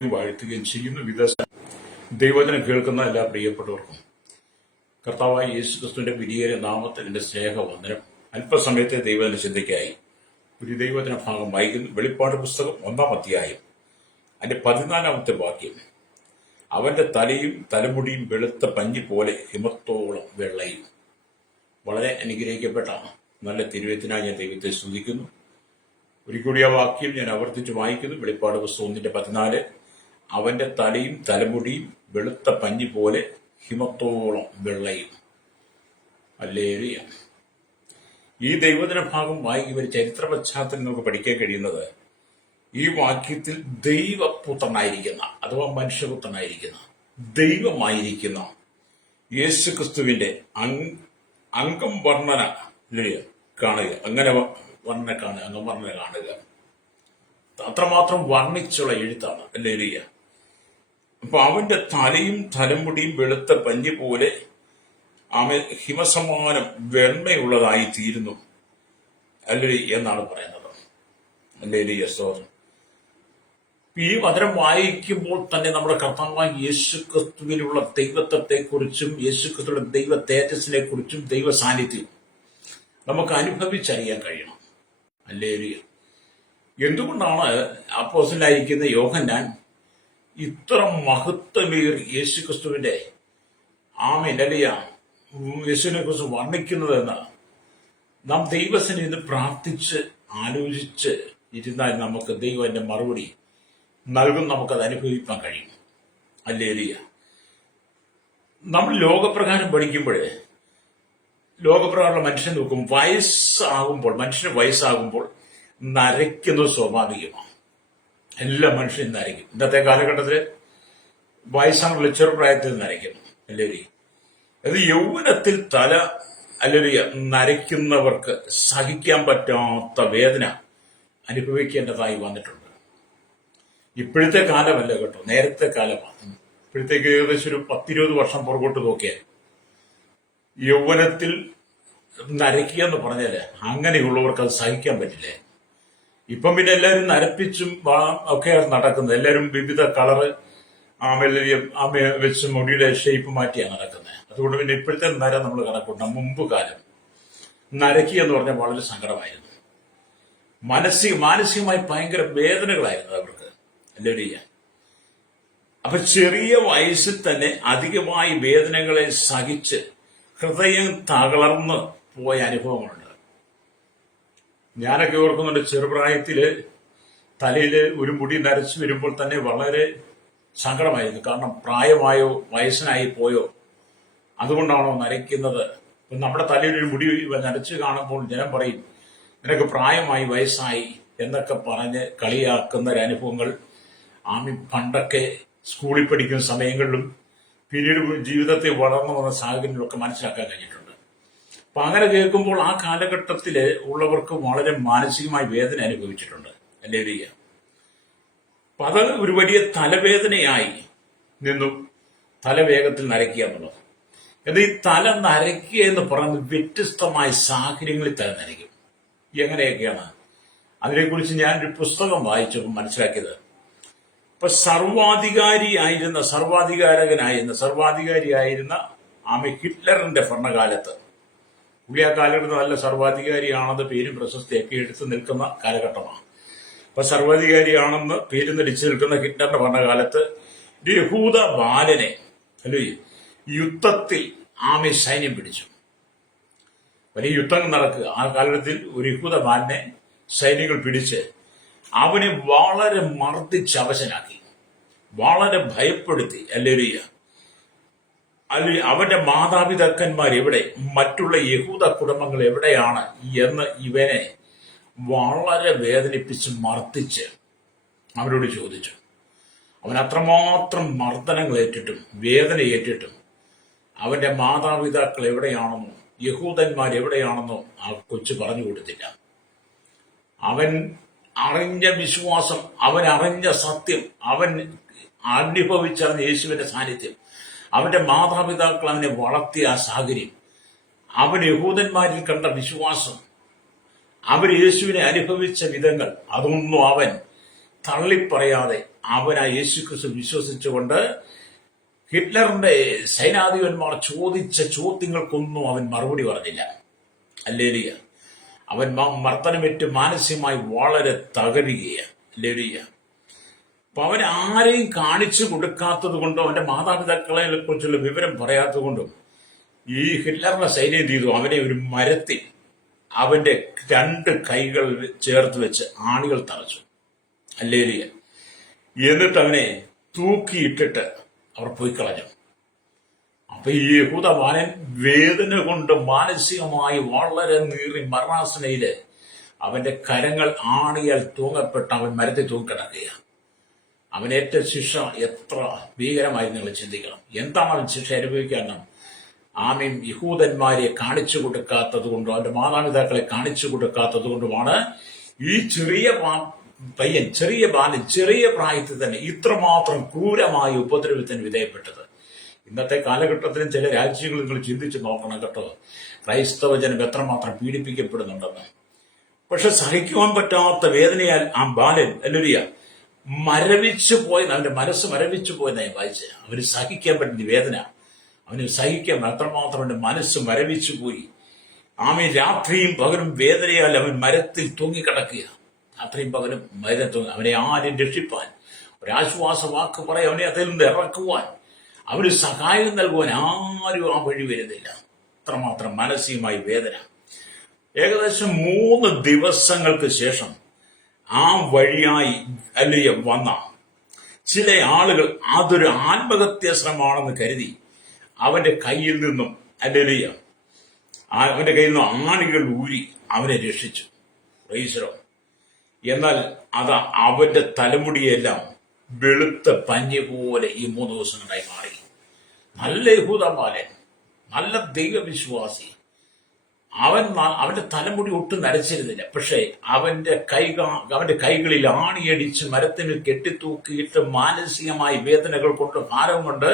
വാഴ്ത്തുകയും ചെയ്യുന്നു. വിദേശ ദൈവവചനം കേൾക്കുന്ന എല്ലാ പ്രിയപ്പെട്ടവർക്കും കർത്താവായ യേശുക്രിസ്തുവിന്റെ വിലയേറിയ നാമത്തിൽ എന്റെ സ്നേഹവന്ദനം. അല്പസമയത്തെ ദൈവവചന ചിന്തയ്ക്കായി ഒരു ദൈവവചന ഭാഗം വായിക്കുന്നു. വെളിപ്പാട് പുസ്തകം 1-ാം അധ്യായം അതിന്റെ 14-ാമത്തെ വാക്യം. അവന്റെ തലയും തലമുടിയും വെളുത്ത പഞ്ഞി പോലെ ഹിമത്തോളം വെള്ളയും. വളരെ അനുഗ്രഹിക്കപ്പെട്ട നല്ല തിരുവചനത്തിനായി ഞാൻ ദൈവത്തെ സ്തുതിക്കുന്നു. ഒരിക്കൽ ആ വാക്യം ഞാൻ ആവർത്തിച്ച് വായിക്കുന്നു. വെളിപ്പാട് പുസ്തകം 1:14. അവന്റെ തലയും തലമുടിയും വെളുത്ത പഞ്ഞി പോലെ ഹിമത്തോളം വെള്ളയും. ഹല്ലേലൂയ. ഈ ദൈവവചന ഭാഗം വായിക്കുമ്പോൾ ചരിത്ര പശ്ചാത്തലം നമുക്ക് പഠിക്കാൻ കഴിയുന്നത് ഈ വാക്യത്തിൽ ദൈവപുത്രനായിരിക്കുന്ന അഥവാ മനുഷ്യപുത്രനായിരിക്കുന്ന ദൈവമായിരിക്കുന്ന യേശുക്രിസ്തുവിന്റെ അംഗം വർണ്ണന കാണുക. അങ്ങനെ വർണ്ണന കാണുക, അംഗം വർണ്ണന കാണുക. അത്രമാത്രം വർണ്ണിച്ചുള്ള എഴുത്താണ്. ഹല്ലേലൂയ. അപ്പൊ അവന്റെ തലയും തലമുടിയും വെളുത്ത പഞ്ഞി പോലെ അവൻ ഹിമസമാനം വെണ്മയുള്ളതായി തീരുന്നു അല്ലേ എന്നാണ് പറയുന്നത്. ഹല്ലേലൂയ, സ്തോത്രം. ഈ വചനം വായിക്കുമ്പോൾ തന്നെ നമ്മുടെ കർത്താവായ യേശുക്രിസ്തുവിലുള്ള ദൈവത്വത്തെക്കുറിച്ചും യേശുക്രിസ്തുവിന്റെ ദൈവ തേജസ്സിനെ കുറിച്ചും ദൈവ സാന്നിധ്യം നമുക്ക് അനുഭവിച്ചറിയാൻ കഴിയണം. ഹല്ലേലൂയ. എന്തുകൊണ്ടാണ് അപ്പോസ്തലനായിരിക്കുന്ന യോഹന്നാൻ ഇത്ര മഹത്വമേറി യേശുക്രിസ്തുവിന്റെ യേശുവിനെ കുറിച്ച് വർണ്ണിക്കുന്നതെന്ന് നാം ദൈവസന്നിധിയിൽ പ്രാർത്ഥിച്ച് ആലോചിച്ച് ഇരുന്നാൽ നമുക്ക് ദൈവം എന്റെ മറുപടി നൽകും, നമുക്കത് അനുഭവിക്കാൻ കഴിയും. ഹല്ലേലൂയ. നമ്മൾ ലോകപ്രകാരം പഠിക്കുമ്പോൾ ലോകപ്രകാരമുള്ള മനുഷ്യൻ നോക്കും, മനുഷ്യന് വയസ്സാകുമ്പോൾ നരയ്ക്കുന്നത് സ്വാഭാവികമാണ്. എല്ലാ മനുഷ്യനും നരയ്ക്കും. ഇന്നത്തെ കാലഘട്ടത്തിൽ വയസ്സാണുള്ള ചെറുപ്രായത്തിൽ നരയ്ക്കുന്നു. അല്ലേലൂയ. അത് യൗവനത്തിൽ തല അല്ലേലൂയ നരയ്ക്കുന്നവർക്ക് സഹിക്കാൻ പറ്റാത്ത വേദന അനുഭവിക്കേണ്ടതായി വന്നിട്ടുണ്ട്. ഇപ്പോഴത്തെ കാലമല്ല കേട്ടോ, നേരത്തെ കാലമാണ്. ഇപ്പോഴത്തേക്ക് ഏകദേശം ഒരു 10-20 വർഷം പുറകോട്ട് നോക്കിയാൽ യൗവനത്തിൽ നരയ്ക്കുക എന്ന് പറഞ്ഞാല് അങ്ങനെയുള്ളവർക്ക് അത് സഹിക്കാൻ പറ്റില്ലേ. ഇപ്പം പിന്നെ എല്ലാവരും നരപ്പിച്ചും ഒക്കെയാണ് നടക്കുന്നത്. എല്ലാവരും വിവിധ കളറ് വെച്ച് മുടിയുടെ ഷേപ്പ് മാറ്റിയാണ് നടക്കുന്നത്. അതുകൊണ്ട് പിന്നെ ഇപ്പോഴത്തെ നര നമ്മൾ കണക്കൂട്ടണം. മുമ്പ് കാലം നരയ്ക്കുക എന്ന് പറഞ്ഞാൽ വളരെ സങ്കടമായിരുന്നു. മാനസികമായി ഭയങ്കര വേദനകളായിരുന്നു അവർക്ക്. ഹല്ലേലൂയ. അപ്പൊ ചെറിയ വയസ്സിൽ തന്നെ അധികമായി വേദനകളെ സഹിച്ച് ഹൃദയം തകർന്ന് പോയ അനുഭവങ്ങളുണ്ട്. ഞാനൊക്കെ ഓർക്കുന്നുണ്ട്, ചെറുപ്രായത്തില് തലയില് ഒരു മുടി നരച്ചു വരുമ്പോൾ തന്നെ വളരെ സങ്കടമായിരുന്നു. കാരണം പ്രായമായോ വയസ്സനായി പോയോ അതുകൊണ്ടാണോ നരയ്ക്കുന്നത്. നമ്മുടെ തലയിൽ ഒരു മുടി നരച്ച് കാണുമ്പോൾ ജനം പറയും, നിനക്ക് പ്രായമായി വയസ്സായി എന്നൊക്കെ പറഞ്ഞ് കളിയാക്കുന്ന അനുഭവങ്ങൾ പണ്ടൊക്കെ സ്കൂളിൽ പഠിക്കുന്ന സമയങ്ങളിലും പിന്നീട് ജീവിതത്തിൽ വളർന്നു വന്ന സാഹചര്യങ്ങളിലൊക്കെ മനസ്സിലാക്കാൻ കഴിഞ്ഞിട്ടുണ്ട്. അപ്പൊ അങ്ങനെ കേൾക്കുമ്പോൾ ആ കാലഘട്ടത്തില് ഉള്ളവർക്ക് വളരെ മാനസികമായി വേദന അനുഭവിച്ചിട്ടുണ്ട്. ഹല്ലേലൂയ. അപ്പൊ അത് ഒരു വലിയ തലവേദനയായി നിന്നും തലവേഗത്തിൽ നരയ്ക്കുക എന്നുള്ളത്. എന്നാൽ ഈ തല നരയ്ക്കുക എന്ന് പറയുന്നത് വ്യത്യസ്തമായ സാഹചര്യങ്ങളിൽ തല നരയ്ക്കും. എങ്ങനെയൊക്കെയാണ് അതിനെക്കുറിച്ച് ഞാനൊരു പുസ്തകം വായിച്ചപ്പോൾ മനസ്സിലാക്കിയത്, ഇപ്പൊ സർവാധികാരിയായിരുന്ന ഹിറ്റ്ലറിന്റെ ഭരണകാലത്ത്, പുള്ളി ആ കാലഘട്ടത്തിൽ നല്ല സർവാധികാരിയാണെന്ന് പേരും പ്രശസ്തിയൊക്കെ എടുത്തു നിൽക്കുന്ന കാലഘട്ടമാണ്. അപ്പൊ സർവാധികാരിയാണെന്ന് പേര് ധരിച്ചു നിൽക്കുന്ന ഹിറ്റ്ലറിന്റെ ഭരണകാലത്ത് ഒരു യഹൂദ ബാലനെ യുദ്ധത്തിൽ സൈന്യം പിടിച്ചു. വലിയ യുദ്ധം നടക്കുക. ആ കാലഘട്ടത്തിൽ ഒരു യഹൂദ ബാലനെ സൈനികൾ പിടിച്ച് അവനെ വളരെ മർദ്ദിച്ച് അവശനാക്കി, വളരെ ഭയപ്പെടുത്തി. ഹല്ലേലൂയ. അവന്റെ മാതാപിതാക്കന്മാർ എവിടെ, മറ്റുള്ള യഹൂദ കുടുംബങ്ങൾ എവിടെയാണ് എന്ന് ഇവനെ വളരെ വേദനിപ്പിച്ച് മർദ്ദിച്ച് അവരോട് ചോദിച്ചു. അവൻ അത്രമാത്രം മർദ്ദനങ്ങൾ ഏറ്റിട്ടും വേദന ഏറ്റിട്ടും അവന്റെ മാതാപിതാക്കൾ എവിടെയാണെന്നോ യഹൂദന്മാർ എവിടെയാണെന്നോ ആ കൊച്ചു പറഞ്ഞു കൊടുത്തില്ല. അവൻ അറിഞ്ഞ വിശ്വാസം, അവൻ അറിഞ്ഞ സത്യം, അവൻ അനുഭവിച്ചറിഞ്ഞ യേശുവിന്റെ സാന്നിധ്യം, അവന്റെ മാതാപിതാക്കൾ അവനെ വളർത്തിയ ആ സാഹചര്യം, അവൻ യഹൂദന്മാരിൽ കണ്ട വിശ്വാസം, അവർ യേശുവിനെ അനുഭവിച്ച വിധങ്ങൾ, അതൊന്നും അവൻ തള്ളിപ്പറയാതെ അവൻ ആ യേശു ക്രിസ്തു വിശ്വസിച്ചുകൊണ്ട് ഹിറ്റ്ലറിന്റെ സൈനാധിപന്മാർ ചോദിച്ച ചോദ്യങ്ങൾക്കൊന്നും അവൻ മറുപടി പറഞ്ഞില്ല. ഹല്ലേലൂയ. അവൻ മർദ്ദനമേറ്റ് മാനസികമായി വളരെ തകരുകയാണ്. ഹല്ലേലൂയ. അപ്പൊ അവൻ ആരെയും കാണിച്ചു കൊടുക്കാത്തത് കൊണ്ടും അവന്റെ മാതാപിതാക്കളെ കുറിച്ചുള്ള വിവരം പറയാത്തത് കൊണ്ടും ഈ ഹിറ്റ്ലറിന്റെ സൈന്യം എന്ത് ചെയ്തു? അവനെ ഒരു മരത്തിൽ അവന്റെ 2 കൈകൾ ചേർത്ത് വെച്ച് ആണികൾ തറച്ചു. ഹല്ലേലൂയ. എന്നിട്ട് അവനെ തൂക്കിയിട്ടിട്ട് അവർ പോയി കളഞ്ഞു. അപ്പൊ ഈ യഹൂദ ബാലൻ വേദന കൊണ്ട് മാനസികമായി വളരെ നീറി മരണാസനയില് അവന്റെ കരങ്ങൾ ആണിയാൽ തൂങ്ങപ്പെട്ട് അവൻ മരത്തിൽ തൂങ്ങിക്കിടക്കുകയാണ്. അവനേറ്റ ശിക്ഷ എത്ര ഭീകരമായി നിങ്ങൾ ചിന്തിക്കണം. എന്താണ് അവൻ ശിക്ഷ അനുഭവിക്കാൻ? ആമീൻ. യഹൂദന്മാരെ കാണിച്ചു കൊടുക്കാത്തത് കൊണ്ടും അവന്റെ മാതാപിതാക്കളെ കാണിച്ചു കൊടുക്കാത്തത് കൊണ്ടുമാണ് ഈ ചെറിയ പയ്യൻ, ചെറിയ ബാലൻ, ചെറിയ പ്രായത്തിൽ തന്നെ ഇത്രമാത്രം ക്രൂരമായ ഉപദ്രവത്തിന് വിധേയപ്പെട്ടത്. ഇന്നത്തെ കാലഘട്ടത്തിലും ചില രാജ്യങ്ങൾ നിങ്ങൾ ചിന്തിച്ച് നോക്കണം കേട്ടോ, ക്രൈസ്തവ ജനം എത്രമാത്രം പീഡിപ്പിക്കപ്പെടുന്നുണ്ടെന്ന്. പക്ഷെ സഹിക്കുവാൻ പറ്റാത്ത വേദനയാൽ ആ ബാലൻ ഹല്ലേലൂയ മരവിച്ചു പോയെന്ന്, അവന്റെ മനസ്സ് മരവിച്ചു പോയെന്ന് ഞാൻ വായിച്ചത്. അവന് സഹിക്കാൻ പറ്റുന്ന വേദന അവന് സഹിക്കാൻ അത്രമാത്രം അവന്റെ മനസ്സ് മരവിച്ചു പോയി. ആമീൻ. രാത്രിയും പകലും വേദനയാൽ അവൻ മരത്തിൽ തൂങ്ങിക്കിടക്കുക. രാത്രിയും പകലും മരത്തിൽ തൂങ്ങി. അവനെ ആരും രക്ഷിപ്പാൻ, ഒരാശ്വാസ വാക്ക് പറയാൻ, അവനെ അതിൽ നിന്ന് ഇറക്കുവാൻ, അവന് സഹായം നൽകുവാൻ ആരും ആ വഴി വരുന്നില്ല. അത്രമാത്രം മാനസികമായി വേദന. ഏകദേശം 3 ദിവസങ്ങൾക്ക് ശേഷം ആ വഴിയായി അല്ലയ വന്ന ചില ആളുകൾ അതൊരു ആത്മഹത്യാ ശ്രമമാണെന്ന് കരുതി അവന്റെ കയ്യിൽ നിന്നും അല്ലയ അവന്റെ കയ്യിൽ നിന്നും ആണികൾ ഊരി അവനെ രക്ഷിച്ചു. പ്രൈസലോ. എന്നാൽ അതാ അവന്റെ തലമുടിയെല്ലാം വെളുത്ത പഞ്ഞി പോലെ ഈ 3 ദിവസങ്ങളായി മാറി. നല്ല യഹൂദബാലൻ, നല്ല ദൈവവിശ്വാസി. അവന്റെ തലമുടി ഒട്ടും നരച്ചിരുന്നില്ല. പക്ഷെ അവന്റെ കൈകളിൽ ആണിയടിച്ച് മരത്തിന് കെട്ടിത്തൂക്കിയിട്ട് മാനസികമായി വേദനകൾ കൊണ്ട്, ഭാരം കൊണ്ട്,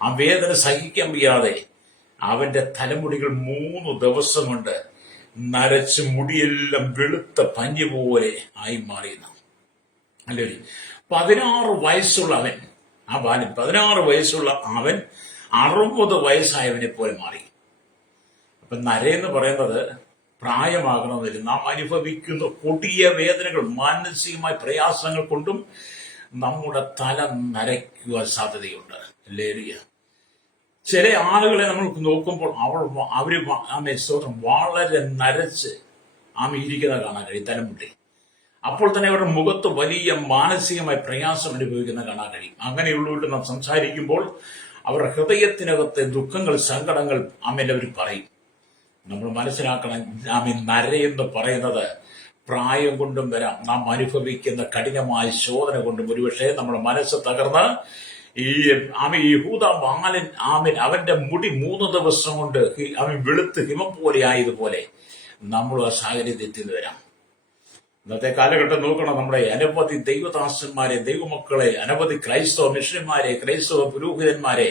ആ വേദന സഹിക്കാൻ വയ്യാതെ അവന്റെ തലമുടികൾ 3 ദിവസം കൊണ്ട് നരച്ച് മുടിയെല്ലാം വെളുത്ത പഞ്ഞി പോലെ ആയി മാറിയെന്ന്. അല്ലേ? 16 വയസ്സുള്ള അവൻ, ആ ബാലൻ 16 വയസ്സുള്ള അവൻ 60 വയസ്സായവനെ പോലെ മാറി. അപ്പൊ നരയെന്ന് പറയുന്നത് പ്രായമാകണമെന്നില്ല. നാം അനുഭവിക്കുന്ന കൊടിയ വേദനകൾ, മാനസികമായ പ്രയാസങ്ങൾ കൊണ്ടും നമ്മുടെ തല നരയ്ക്കുവാൻ സാധ്യതയുണ്ട്. ഹല്ലേലൂയ. ചില ആളുകളെ നമ്മൾ നോക്കുമ്പോൾ അവര് സ്തോത്രം വളരെ നരച്ച് ഇരിക്കുന്ന കാണാൻ കഴിയും, തലമുട്ടി. അപ്പോൾ തന്നെ അവരുടെ മുഖത്ത് വലിയ മാനസികമായ പ്രയാസം അനുഭവിക്കുന്ന കാണാൻ കഴിയും. അങ്ങനെയുള്ളവരോട് നാം സംസാരിക്കുമ്പോൾ അവരുടെ ഹൃദയത്തിനകത്തെ ദുഃഖങ്ങൾ, സങ്കടങ്ങൾ അവർ പറയും. നമ്മൾ മനസ്സിലാക്കണം, നരയെന്ന് പറയുന്നത് പ്രായം കൊണ്ടും വരാം, നാം അനുഭവിക്കുന്ന കഠിനമായ ശോധന കൊണ്ടും ഒരുപക്ഷെ നമ്മുടെ മനസ്സ് തകർന്ന് ഈ യഹൂദ ബാലൻ അവന്റെ മുടി 3 ദിവസം കൊണ്ട് അവൻ വെളുത്ത് ഹിമം പോലെ ആയതുപോലെ നമ്മൾ ആ സാഹചര്യത്തിൽ എത്തിന്ന് വരാം. ഇന്നത്തെ കാലഘട്ടം നോക്കണം, നമ്മുടെ അനവധി ദൈവദാസന്മാരെ, ദൈവമക്കളെ, അനവധി ക്രൈസ്തവ മിഷണന്മാരെ, ക്രൈസ്തവ പുരോഹിതന്മാരെ,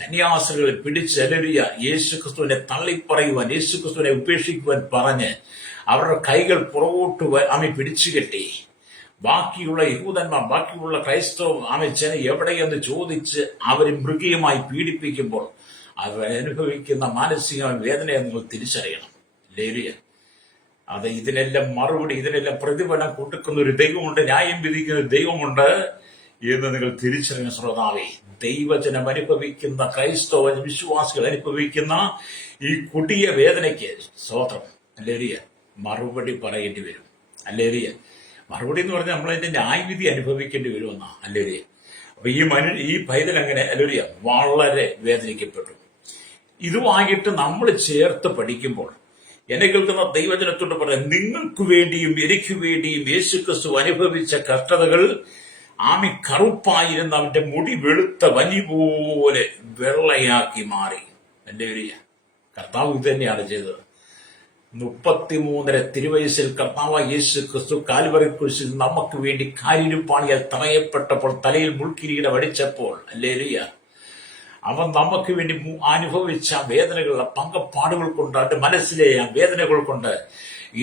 കന്യാസ്ത്രീകളെ പിടിച്ച് ഹല്ലേലൂയ യേശുക്രിസ്തുവിനെ തള്ളിപ്പറയുവാൻ, യേശുക്രിസ്തുവിനെ ഉപേക്ഷിക്കുവാൻ പറഞ്ഞ് അവരുടെ കൈകൾ പുറകോട്ട് പിടിച്ചുകെട്ടി ബാക്കിയുള്ള യഹൂദന്മാർ, ബാക്കിയുള്ള ക്രൈസ്തവ ജന എവിടെയെന്ന് ചോദിച്ച് അവരെ മൃഗീയമായി പീഡിപ്പിക്കുമ്പോൾ അവർ അനുഭവിക്കുന്ന മാനസിക വേദനയെ നിങ്ങൾ തിരിച്ചറിയണം. ഹല്ലേലൂയ. അത് ഇതിനെല്ലാം മറുപടി, ഇതിനെല്ലാം പ്രതിഫലം കൊടുക്കുന്ന ഒരു ദൈവമുണ്ട്, ന്യായം വിധിക്കുന്ന ഒരു ദൈവമുണ്ട് എന്ന് നിങ്ങൾ തിരിച്ചറിയുന്ന ശ്രോതാവേ. ദൈവജനം അനുഭവിക്കുന്ന, ക്രൈസ്തവ വിശ്വാസികൾ അനുഭവിക്കുന്ന ഈ കൊടിയ വേദനയ്ക്ക് സ്തോത്രം ഹല്ലേലൂയ മറുപടി പറയേണ്ടി വരും. ഹല്ലേലൂയ. മറുപടി എന്ന് പറഞ്ഞാൽ നമ്മളതിന്റെ ന്യായവിധി അനുഭവിക്കേണ്ടി വരുമെന്നാ. ഹല്ലേലൂയ. അപ്പൊ ഈ പൈതൽ അങ്ങനെ ഹല്ലേലൂയ വളരെ വേദനിക്കപ്പെട്ടു. ഇതുമായിട്ട് നമ്മൾ ചേർത്ത് പഠിക്കുമ്പോൾ എന്നെ കേൾക്കുന്ന ദൈവജനത്തോട് പറയാം, നിങ്ങൾക്ക് വേണ്ടിയും എനിക്ക് വേണ്ടിയും യേശുക്രിസ്തു അനുഭവിച്ച കഷ്ടതകൾ കറുപ്പായിരുന്ന അവന്റെ മുടി വെളുത്ത വലി പോലെ വെള്ളയാക്കി മാറി. ഹല്ലേലൂയ. കർത്താവ് ഇത് തന്നെയാണ് ചെയ്തത്. 33 തിരുവയസ്സിൽ കർത്താവ് യേശു ക്രിസ്തു കാൽവറി കുരിശിൽ നമുക്ക് വേണ്ടി കാരിരുപ്പാണിയാൽ തറയപ്പെട്ടപ്പോൾ, തലയിൽ മുൾക്കിരീടം അടിച്ചപ്പോൾ ഹല്ലേലൂയ അവൻ നമുക്ക് വേണ്ടി അനുഭവിച്ച വേദനകളുടെ പങ്കപ്പാടുകൾ കൊണ്ട്, അവന്റെ മനസ്സിലെ വേദനകൾ കൊണ്ട്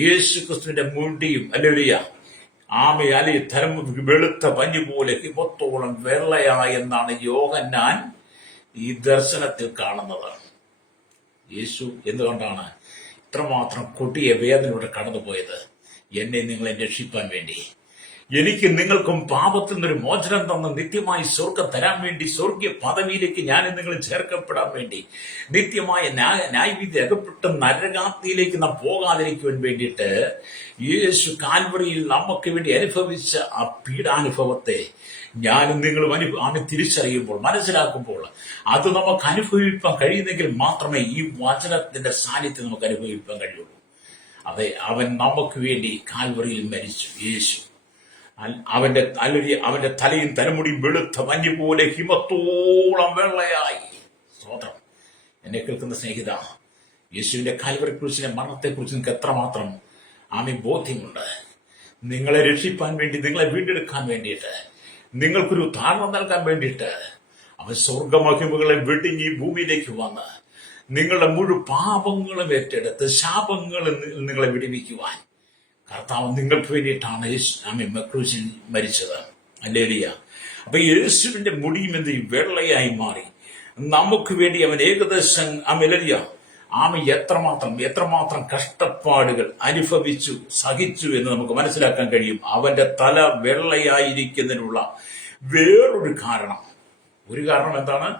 യേശു ക്രിസ്തുവിന്റെ മുടിയും ഹല്ലേലൂയ ആമയാൽ ഈ തരം വെളുത്ത പഞ്ഞു പോലെ ഹിമത്തോളം വെള്ളയായെന്നാണ് യോഹന്നാൻ ഈ ദർശനത്തിൽ കാണുന്നത്. യേശു എന്തുകൊണ്ടാണ് ഇത്രമാത്രം കൊടിയ വേദനയോടെ കടന്നുപോയത്? എന്നെ നിങ്ങളെ രക്ഷിപ്പാൻ വേണ്ടി, എനിക്ക് നിങ്ങൾക്കും പാപത്തിൽ നിന്നൊരു മോചനം തന്ന് നിത്യമായി സ്വർഗം തരാൻ വേണ്ടി, സ്വർഗീയ പദവിയിലേക്ക് ഞാനും നിങ്ങൾ ചേർക്കപ്പെടാൻ വേണ്ടി, നിത്യമായ ന്യായവിധി അകപ്പെട്ട് നരകാത്തിയിലേക്ക് നാം പോകാതിരിക്കുവാൻ വേണ്ടിയിട്ട് യേശു കാൽവറിയിൽ നമുക്ക് വേണ്ടി അനുഭവിച്ച ആ പീഡാനുഭവത്തെ ഞാനും നിങ്ങളും ആമെ തിരിച്ചറിയുമ്പോൾ, മനസ്സിലാക്കുമ്പോൾ, അത് നമുക്ക് അനുഭവിക്കാൻ കഴിയുന്നെങ്കിൽ മാത്രമേ ഈ വചനത്തിന്റെ സാന്നിധ്യം നമുക്ക് അനുഭവിക്കാൻ കഴിയുള്ളൂ. അതെ, അവൻ നമുക്ക് വേണ്ടി കാൽവറിയിൽ മരിച്ചു. യേശു അവന്റെ തലയും തലമുടിയും വെളുത്ത മഞ്ഞ് പോലെ ഹിമത്തോളം വെള്ളയായി. സ്തോത്രം. എന്നെ കേൾക്കുന്ന സ്നേഹിത, യേശുവിന്റെ കാൽവറി കുരിശിന്റെ മരണത്തെക്കുറിച്ച് നിങ്ങൾക്ക് എത്രമാത്രം ബോധ്യമുണ്ട്? നിങ്ങളെ രക്ഷിപ്പാൻ വേണ്ടി, നിങ്ങളെ വീണ്ടെടുക്കാൻ വേണ്ടിയിട്ട്, നിങ്ങൾക്കൊരു താഴ്മ നൽകാൻ വേണ്ടിയിട്ട് അവൻ സ്വർഗമഹിമകളെ വെടിഞ്ഞ് ഈ ഭൂമിയിലേക്ക് വന്ന് നിങ്ങളുടെ മുഴുവൻ പാപങ്ങളും ഏറ്റെടുത്ത് ശാപങ്ങളിൽ നിങ്ങളെ വിടുവിക്കുവാൻ കർത്താവ് നിങ്ങൾക്ക് വേണ്ടിയിട്ടാണ് ക്രൂശിൽ മരിച്ചത്. ഹല്ലേലൂയ. അപ്പൊ യേശുവിന്റെ മുടിയും എന്ത് വെള്ളയായി മാറി നമുക്ക് വേണ്ടി അവൻ ഏകദേശം എത്രമാത്രം കഷ്ടപ്പാടുകൾ അനുഭവിച്ചു, സഹിച്ചു എന്ന് നമുക്ക് മനസ്സിലാക്കാൻ കഴിയും. അവന്റെ തല വെള്ളയായിരിക്കുന്നതിനുള്ള വേറൊരു കാരണം, എന്താണ്?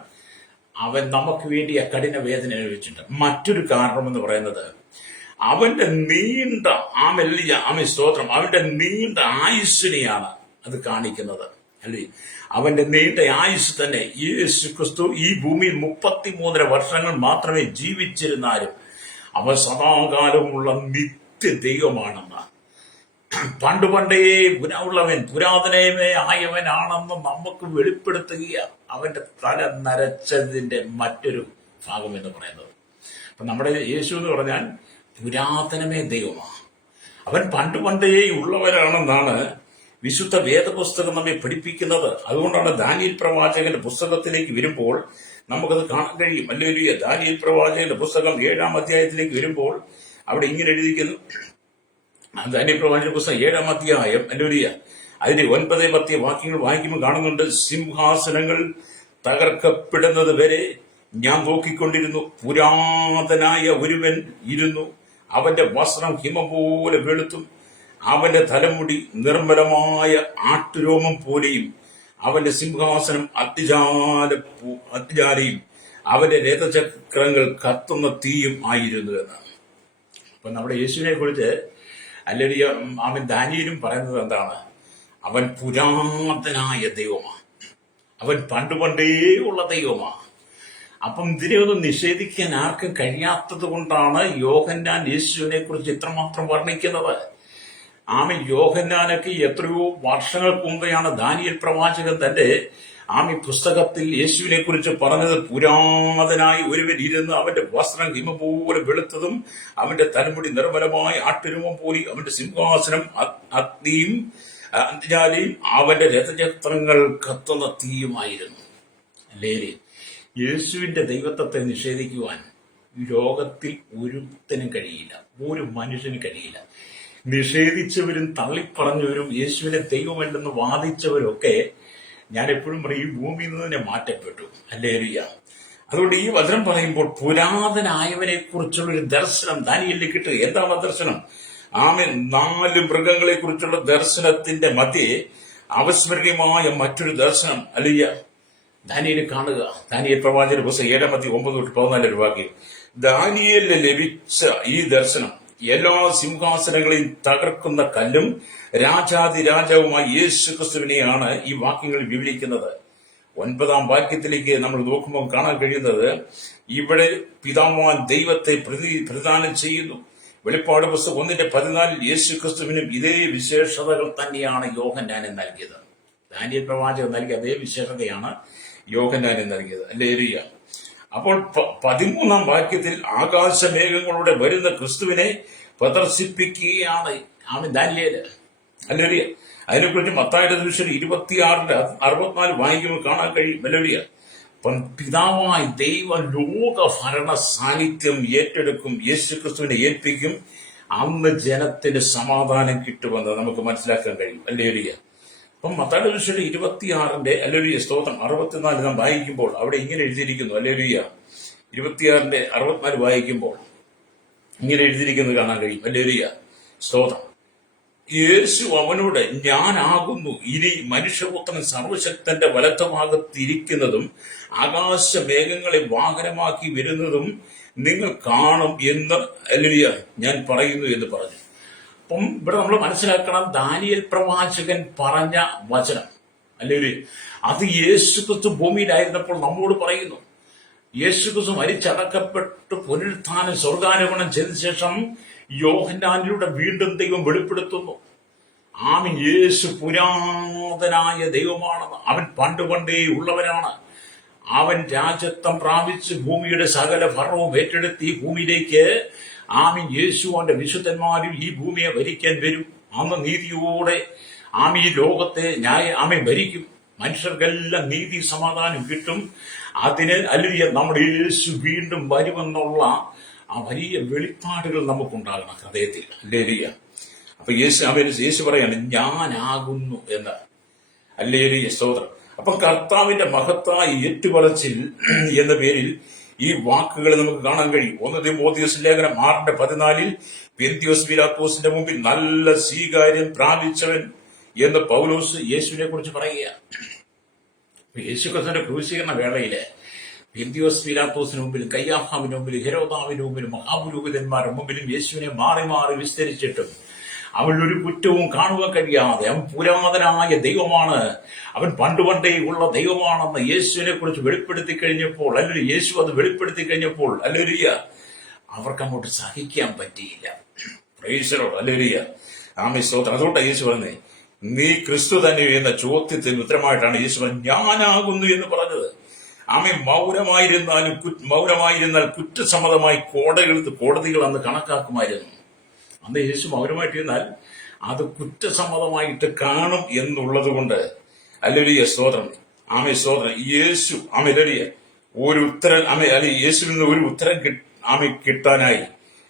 അവൻ നമുക്ക് വേണ്ടി ആ കഠിന വേദന അനുഭവിച്ചിട്ടുണ്ട്. മറ്റൊരു കാരണം എന്ന് പറയുന്നത് അവന്റെ നീണ്ട സ്തോത്രം, അവന്റെ നീണ്ട ആയുസ്സിനെയാണ് അത് കാണിക്കുന്നത്. അല്ലേ? അവന്റെ നീണ്ട ആയുസ് തന്നെ. യേശു ക്രിസ്തു ഈ ഭൂമിയിൽ 33 വർഷങ്ങൾ മാത്രമേ ജീവിച്ചിരുന്നാലും അവൻ സദാകാലമുള്ള നിത്യ ദൈവമാണെന്ന്, പണ്ടേ ഉള്ളവൻ, പുരാതനമേ ആയവനാണെന്ന് നമുക്ക് വെളിപ്പെടുത്തുകയാണ് അവന്റെ തല നരച്ചതിന്റെ മറ്റൊരു ഭാഗം എന്ന് പറയുന്നത്. അപ്പൊ നമ്മുടെ യേശു എന്ന് പറഞ്ഞാൽ പുരാതനമേ ദൈവമാണ്. അവൻ പണ്ടേ ഉള്ളവരാണെന്നാണ് വിശുദ്ധ വേദപുസ്തകം നമ്മെ പഠിപ്പിക്കുന്നത്. അതുകൊണ്ടാണ് ദാനിയേൽ പ്രവാചകന്റെ പുസ്തകത്തിലേക്ക് വരുമ്പോൾ നമുക്കത് കാണാൻ കഴിയും. ഹല്ലേലൂയ. ദാനിയേൽ പ്രവാചകന്റെ പുസ്തകം 7-ാം അധ്യായത്തിലേക്ക് വരുമ്പോൾ അവിടെ ഇങ്ങനെ എഴുതിയിരിക്കുന്നു. ദാനിയേൽ പ്രവാചകന്റെ പുസ്തകം 7-ാം അധ്യായം, ഹല്ലേലൂയ, അതിന്റെ 9-10 വാക്യങ്ങൾ വായിക്കുമ്പോൾ കാണുന്നുണ്ട്. സിംഹാസനങ്ങൾ തകർക്കപ്പെടുന്നത് വരെ ഞാൻ നോക്കിക്കൊണ്ടിരുന്നു. പുരാതനായ ഒരുവൻ ഇരുന്നു. അവന്റെ വസ്ത്രം ഹിമം പോലെ വെളുത്തും അവന്റെ തലമുടി നിർമ്മലമായ ആട്ടുരോമം പോലെയും അവന്റെ സിംഹാസനം അഗ്നിജാലയും അവന്റെ രഥചക്രങ്ങൾ കത്തുന്ന തീയും ആയിരുന്നു എന്നാണ്. അപ്പൊ നമ്മുടെ യേശുവിനെ കുറിച്ച് അല്ലെങ്കിൽ ദാനിയേലും പറയുന്നത് എന്താണ്? അവൻ പുരാതനായ ദൈവമാണ്, അവൻ പണ്ടേ ഉള്ള ദൈവമാണ്. അപ്പം ഇതിനെയൊന്നും നിഷേധിക്കാൻ ആർക്കും കഴിയാത്തത് കൊണ്ടാണ് യോഹന്നാൻ യേശുവിനെ കുറിച്ച് ഇത്രമാത്രം വർണ്ണിക്കുന്നത്. യോഹന്നാനൊക്കെ എത്രയോ വർഷങ്ങൾക്ക് മുമ്പെയാണ് ദാനിയേൽ പ്രവാചകൻ തന്റെ പുസ്തകത്തിൽ യേശുവിനെ കുറിച്ച് പറഞ്ഞത്. പുരാതനായി ഒരുവൻ ഇരുന്ന് അവന്റെ വസ്ത്രം ഹിമ പോലെ വെളുത്തതും അവന്റെ തലമുടി നിർമ്മലമായ ആട്ടുരുമം പോലെ അവന്റെ സിംഹാസനം അഗ്നിയും അന്ത്യജാലിയും അവന്റെ രഥചക്രങ്ങൾ കത്തുന്ന തീയുമായിരുന്നു. അല്ലേ? യേശുവിന്റെ ദൈവത്വത്തെ നിഷേധിക്കുവാൻ ലോകത്തിൽ ഒരുത്തനും കഴിയില്ല, ഒരു മനുഷ്യനും കഴിയില്ല. നിഷേധിച്ചവരും തള്ളിപ്പറഞ്ഞവരും യേശുവിനെ ദൈവമല്ലെന്ന് വാദിച്ചവരൊക്കെ ഞാൻ എപ്പോഴും പറയും ഈ ഭൂമിയിൽ നിന്ന് തന്നെ മാറ്റപ്പെട്ടു. ഹല്ലേലൂയ. അതുകൊണ്ട് ഈ വചനം പറയുമ്പോൾ പുരാതനായവനെ കുറിച്ചുള്ളൊരു ദർശനം ദാനിയേലിന് കിട്ടുക. എന്താണ് ദർശനം? 4 മൃഗങ്ങളെ കുറിച്ചുള്ള ദർശനത്തിന്റെ മധ്യേ അവസ്മരണീയമായ മറ്റൊരു ദർശനം അല്ലിയ ദാനിയേൽ കാണുക. ദാനിയേൽ പ്രവാചകന്റെ പുസ്തകം 7-ാം അധ്യായം 9-14 വാക്യം. ദാനിയേലിന് ലഭിച്ച ഈ ദർശനം എല്ലാ സിംഹാസനങ്ങളെയും തകർക്കുന്ന കല്ലും രാജാതിരാജാവുമായ യേശു ക്രിസ്തുവിനെയാണ് ഈ വാക്യങ്ങൾ വിവരിക്കുന്നത്. 9-ാം വാക്യത്തിലേക്ക് നമ്മൾ നോക്കുമ്പോൾ കാണാൻ കഴിയുന്നത് ഇവിടെ പിതാവാൻ ദൈവത്തെ പ്രതിദാനം ചെയ്യുന്നു. വെളിപ്പാട് പുസ്തകം 1:14 യേശു ക്രിസ്തുവിനും ഇതേ വിശേഷതകൾ തന്നെയാണ് യോഹന്നാന് നൽകിയത്. ദാനിയേൽ പ്രവാചകൻ നൽകിയ അതേ വിശേഷതയാണ് യോഹന്നാന് നൽകിയത്. ഹല്ലേലൂയ. അപ്പോൾ 13-ാം വാക്യത്തിൽ ആകാശമേഘങ്ങളുടെ വരുന്ന ക്രിസ്തുവിനെ പ്രദർശിപ്പിക്കുകയാണ് ദാനിയേല്. ഹല്ലേലൂയ. അതിനെക്കുറിച്ച് മത്തായിയുടെ സുവിശേഷം 26:64 വായിക്കുമ്പോൾ കാണാൻ കഴിയും. ഹല്ലേലൂയ. പിതാവായ ദൈവ ലോക ഭരണ സാന്നിധ്യം ഏറ്റെടുക്കും, യേശു ക്രിസ്തുവിനെ ഏൽപ്പിക്കും. അന്ന് ജനത്തിന് സമാധാനം കിട്ടുമെന്ന് നമുക്ക് മനസ്സിലാക്കാൻ കഴിയും. ഹല്ലേലൂയ. അപ്പം മത്തായിയുടെ സുവിശേഷം 26 ഹല്ലേലൂയ സ്തോത്രം 64 നാം വായിക്കുമ്പോൾ അവിടെ ഇങ്ങനെ എഴുതിയിരിക്കുന്നു. ഹല്ലേലൂയ 26:64 വായിക്കുമ്പോൾ ഇങ്ങനെ എഴുതിയിരിക്കുന്നത് കാണാൻ കഴിയും. ഹല്ലേലൂയ സ്തോത്രം. യേശു അവനോട്, ഞാനാകുന്നു ഇനി മനുഷ്യപുത്രൻ സർവശക്തന്റെ വലത്തുഭാഗത്തിരിക്കുന്നതും ആകാശമേഘങ്ങളെ വാഹനമാക്കി വരുന്നതും നിങ്ങൾ കാണും എന്ന് ഹല്ലേലൂയ ഞാൻ പറയുന്നു എന്ന് പറഞ്ഞു. അപ്പം ഇവിടെ നമ്മൾ മനസ്സിലാക്കണം, ദാനിയേൽ പ്രവാചകൻ പറഞ്ഞ വചനം ഹല്ലേലൂയ അത് യേശുക്രിസ്തു ഭൂമിയിലായിരുന്നപ്പോൾ നമ്മോട് പറയുന്നു. യേശുക്രിസ്തു മരിച്ചടക്കപ്പെട്ട് പുനരുത്ഥാനം സ്വർഗാരോഹണം ചെയ്ത ശേഷം യോഹന്നാനിലൂടെ വീണ്ടും ദൈവം വെളിപ്പെടുത്തുന്നു. ആമീൻ. യേശു പുരാതനായ ദൈവമാണെന്ന്, അവൻ പണ്ടേ ഉള്ളവനാണ്. അവൻ രാജ്യത്വം പ്രാപിച്ച് ഭൂമിയുടെ സകല ഭരണവും ഏറ്റെടുത്ത് ഈ ഭൂമിയിലേക്ക് ആമീൻ യേശു അവന്റെ വിശുദ്ധന്മാരും ഈ ഭൂമിയെ ഭരിക്കാൻ വരും. അന്ന് നീതിയോടെ ആമീ ലോകത്തെ ആമീൻ ഭരിക്കും. മനുഷ്യർക്കെല്ലാം നീതി സമാധാനം കിട്ടും. അതിന് അല്ലെങ്കിൽ നമ്മുടെ യേശു വീണ്ടും വരുമെന്നുള്ള ആ വലിയ വെളിപ്പാടുകൾ നമുക്കുണ്ടാകണം ഹൃദയത്തിൽ. ഹല്ലേലൂയ. അപ്പൊ യേശു പറയാണ്, ഞാനാകുന്നു എന്ന്. ഹല്ലേലൂയ സ്തോത്രം. അപ്പൊ കർത്താവിന്റെ മഹത്തായ ഏറ്റുപറച്ചിൽ എന്ന പേരിൽ ഈ വാക്കുകൾ നമുക്ക് കാണാൻ കഴിയും. 1 തിമോഥെയോസ് ലേഖനം 6:14 പെന്തിയോസ് പീലാത്തോസിന്റെ മുമ്പിൽ നല്ല സ്വീകാര്യം പ്രാപിച്ചവൻ എന്ന് പൗലോസ് യേശുവിനെ കുറിച്ച് പറയുക. യേശുക്രിസ്തുവിന്റെ ക്രൂശീകരണ വേളയില് പെന്തിയോസ് പീലാത്തോസിന് മുമ്പിലും കയ്യാഫാവിന് മുമ്പിലും ഹെരോദാവിന് മുമ്പിലും മഹാപുരോഹിതന്മാരുടെ മുമ്പിലും യേശുവിനെ മാറി മാറി വിസ്തരിച്ചിട്ടും അവൻ ഒരു കുറ്റവും കാണുവാൻ കഴിയാതെ അവൻ പുരാതനായ ദൈവമാണ്, അവൻ പണ്ടേ ഉള്ള ദൈവമാണെന്ന് യേശുവിനെ കുറിച്ച് വെളിപ്പെടുത്തി കഴിഞ്ഞപ്പോൾ, അല്ലെങ്കിൽ യേശു അത് വെളിപ്പെടുത്തി കഴിഞ്ഞപ്പോൾ ഹല്ലേലൂയ അവർക്ക് അങ്ങോട്ട് സഹിക്കാൻ പറ്റിയില്ല. Praise the Lord. ഹല്ലേലൂയ. ആമേൻ സ്തോത്രം. അതുകൊണ്ടാണ് യേശു പറഞ്ഞത്, നീ ക്രിസ്തു തന്നെ എന്ന ചോദ്യത്തിന് ഉത്തരമായിട്ടാണ് യേശു പറഞ്ഞത് ഞാനാകുന്നു എന്ന് പറഞ്ഞത്. ആമേൻ. മൗനമായിരുന്നാൽ കുറ്റസമ്മതമായി കോടതികൾ അന്ന് കണക്കാക്കുമായിരുന്നു. അന്ന് യേശു മൗനമായിട്ടിരുന്നാൽ അത് കുറ്റസമ്മതമായിട്ട് കാണും എന്നുള്ളത് കൊണ്ട് ഹല്ലേലൂയ സ്തോത്രം. ആമേൻ സ്തോത്രം. യേശു ഹല്ലേലൂയ ഒരു ഉത്തരം യേശുവിൽ നിന്ന് ഒരു ഉത്തരം കിട്ടാനായി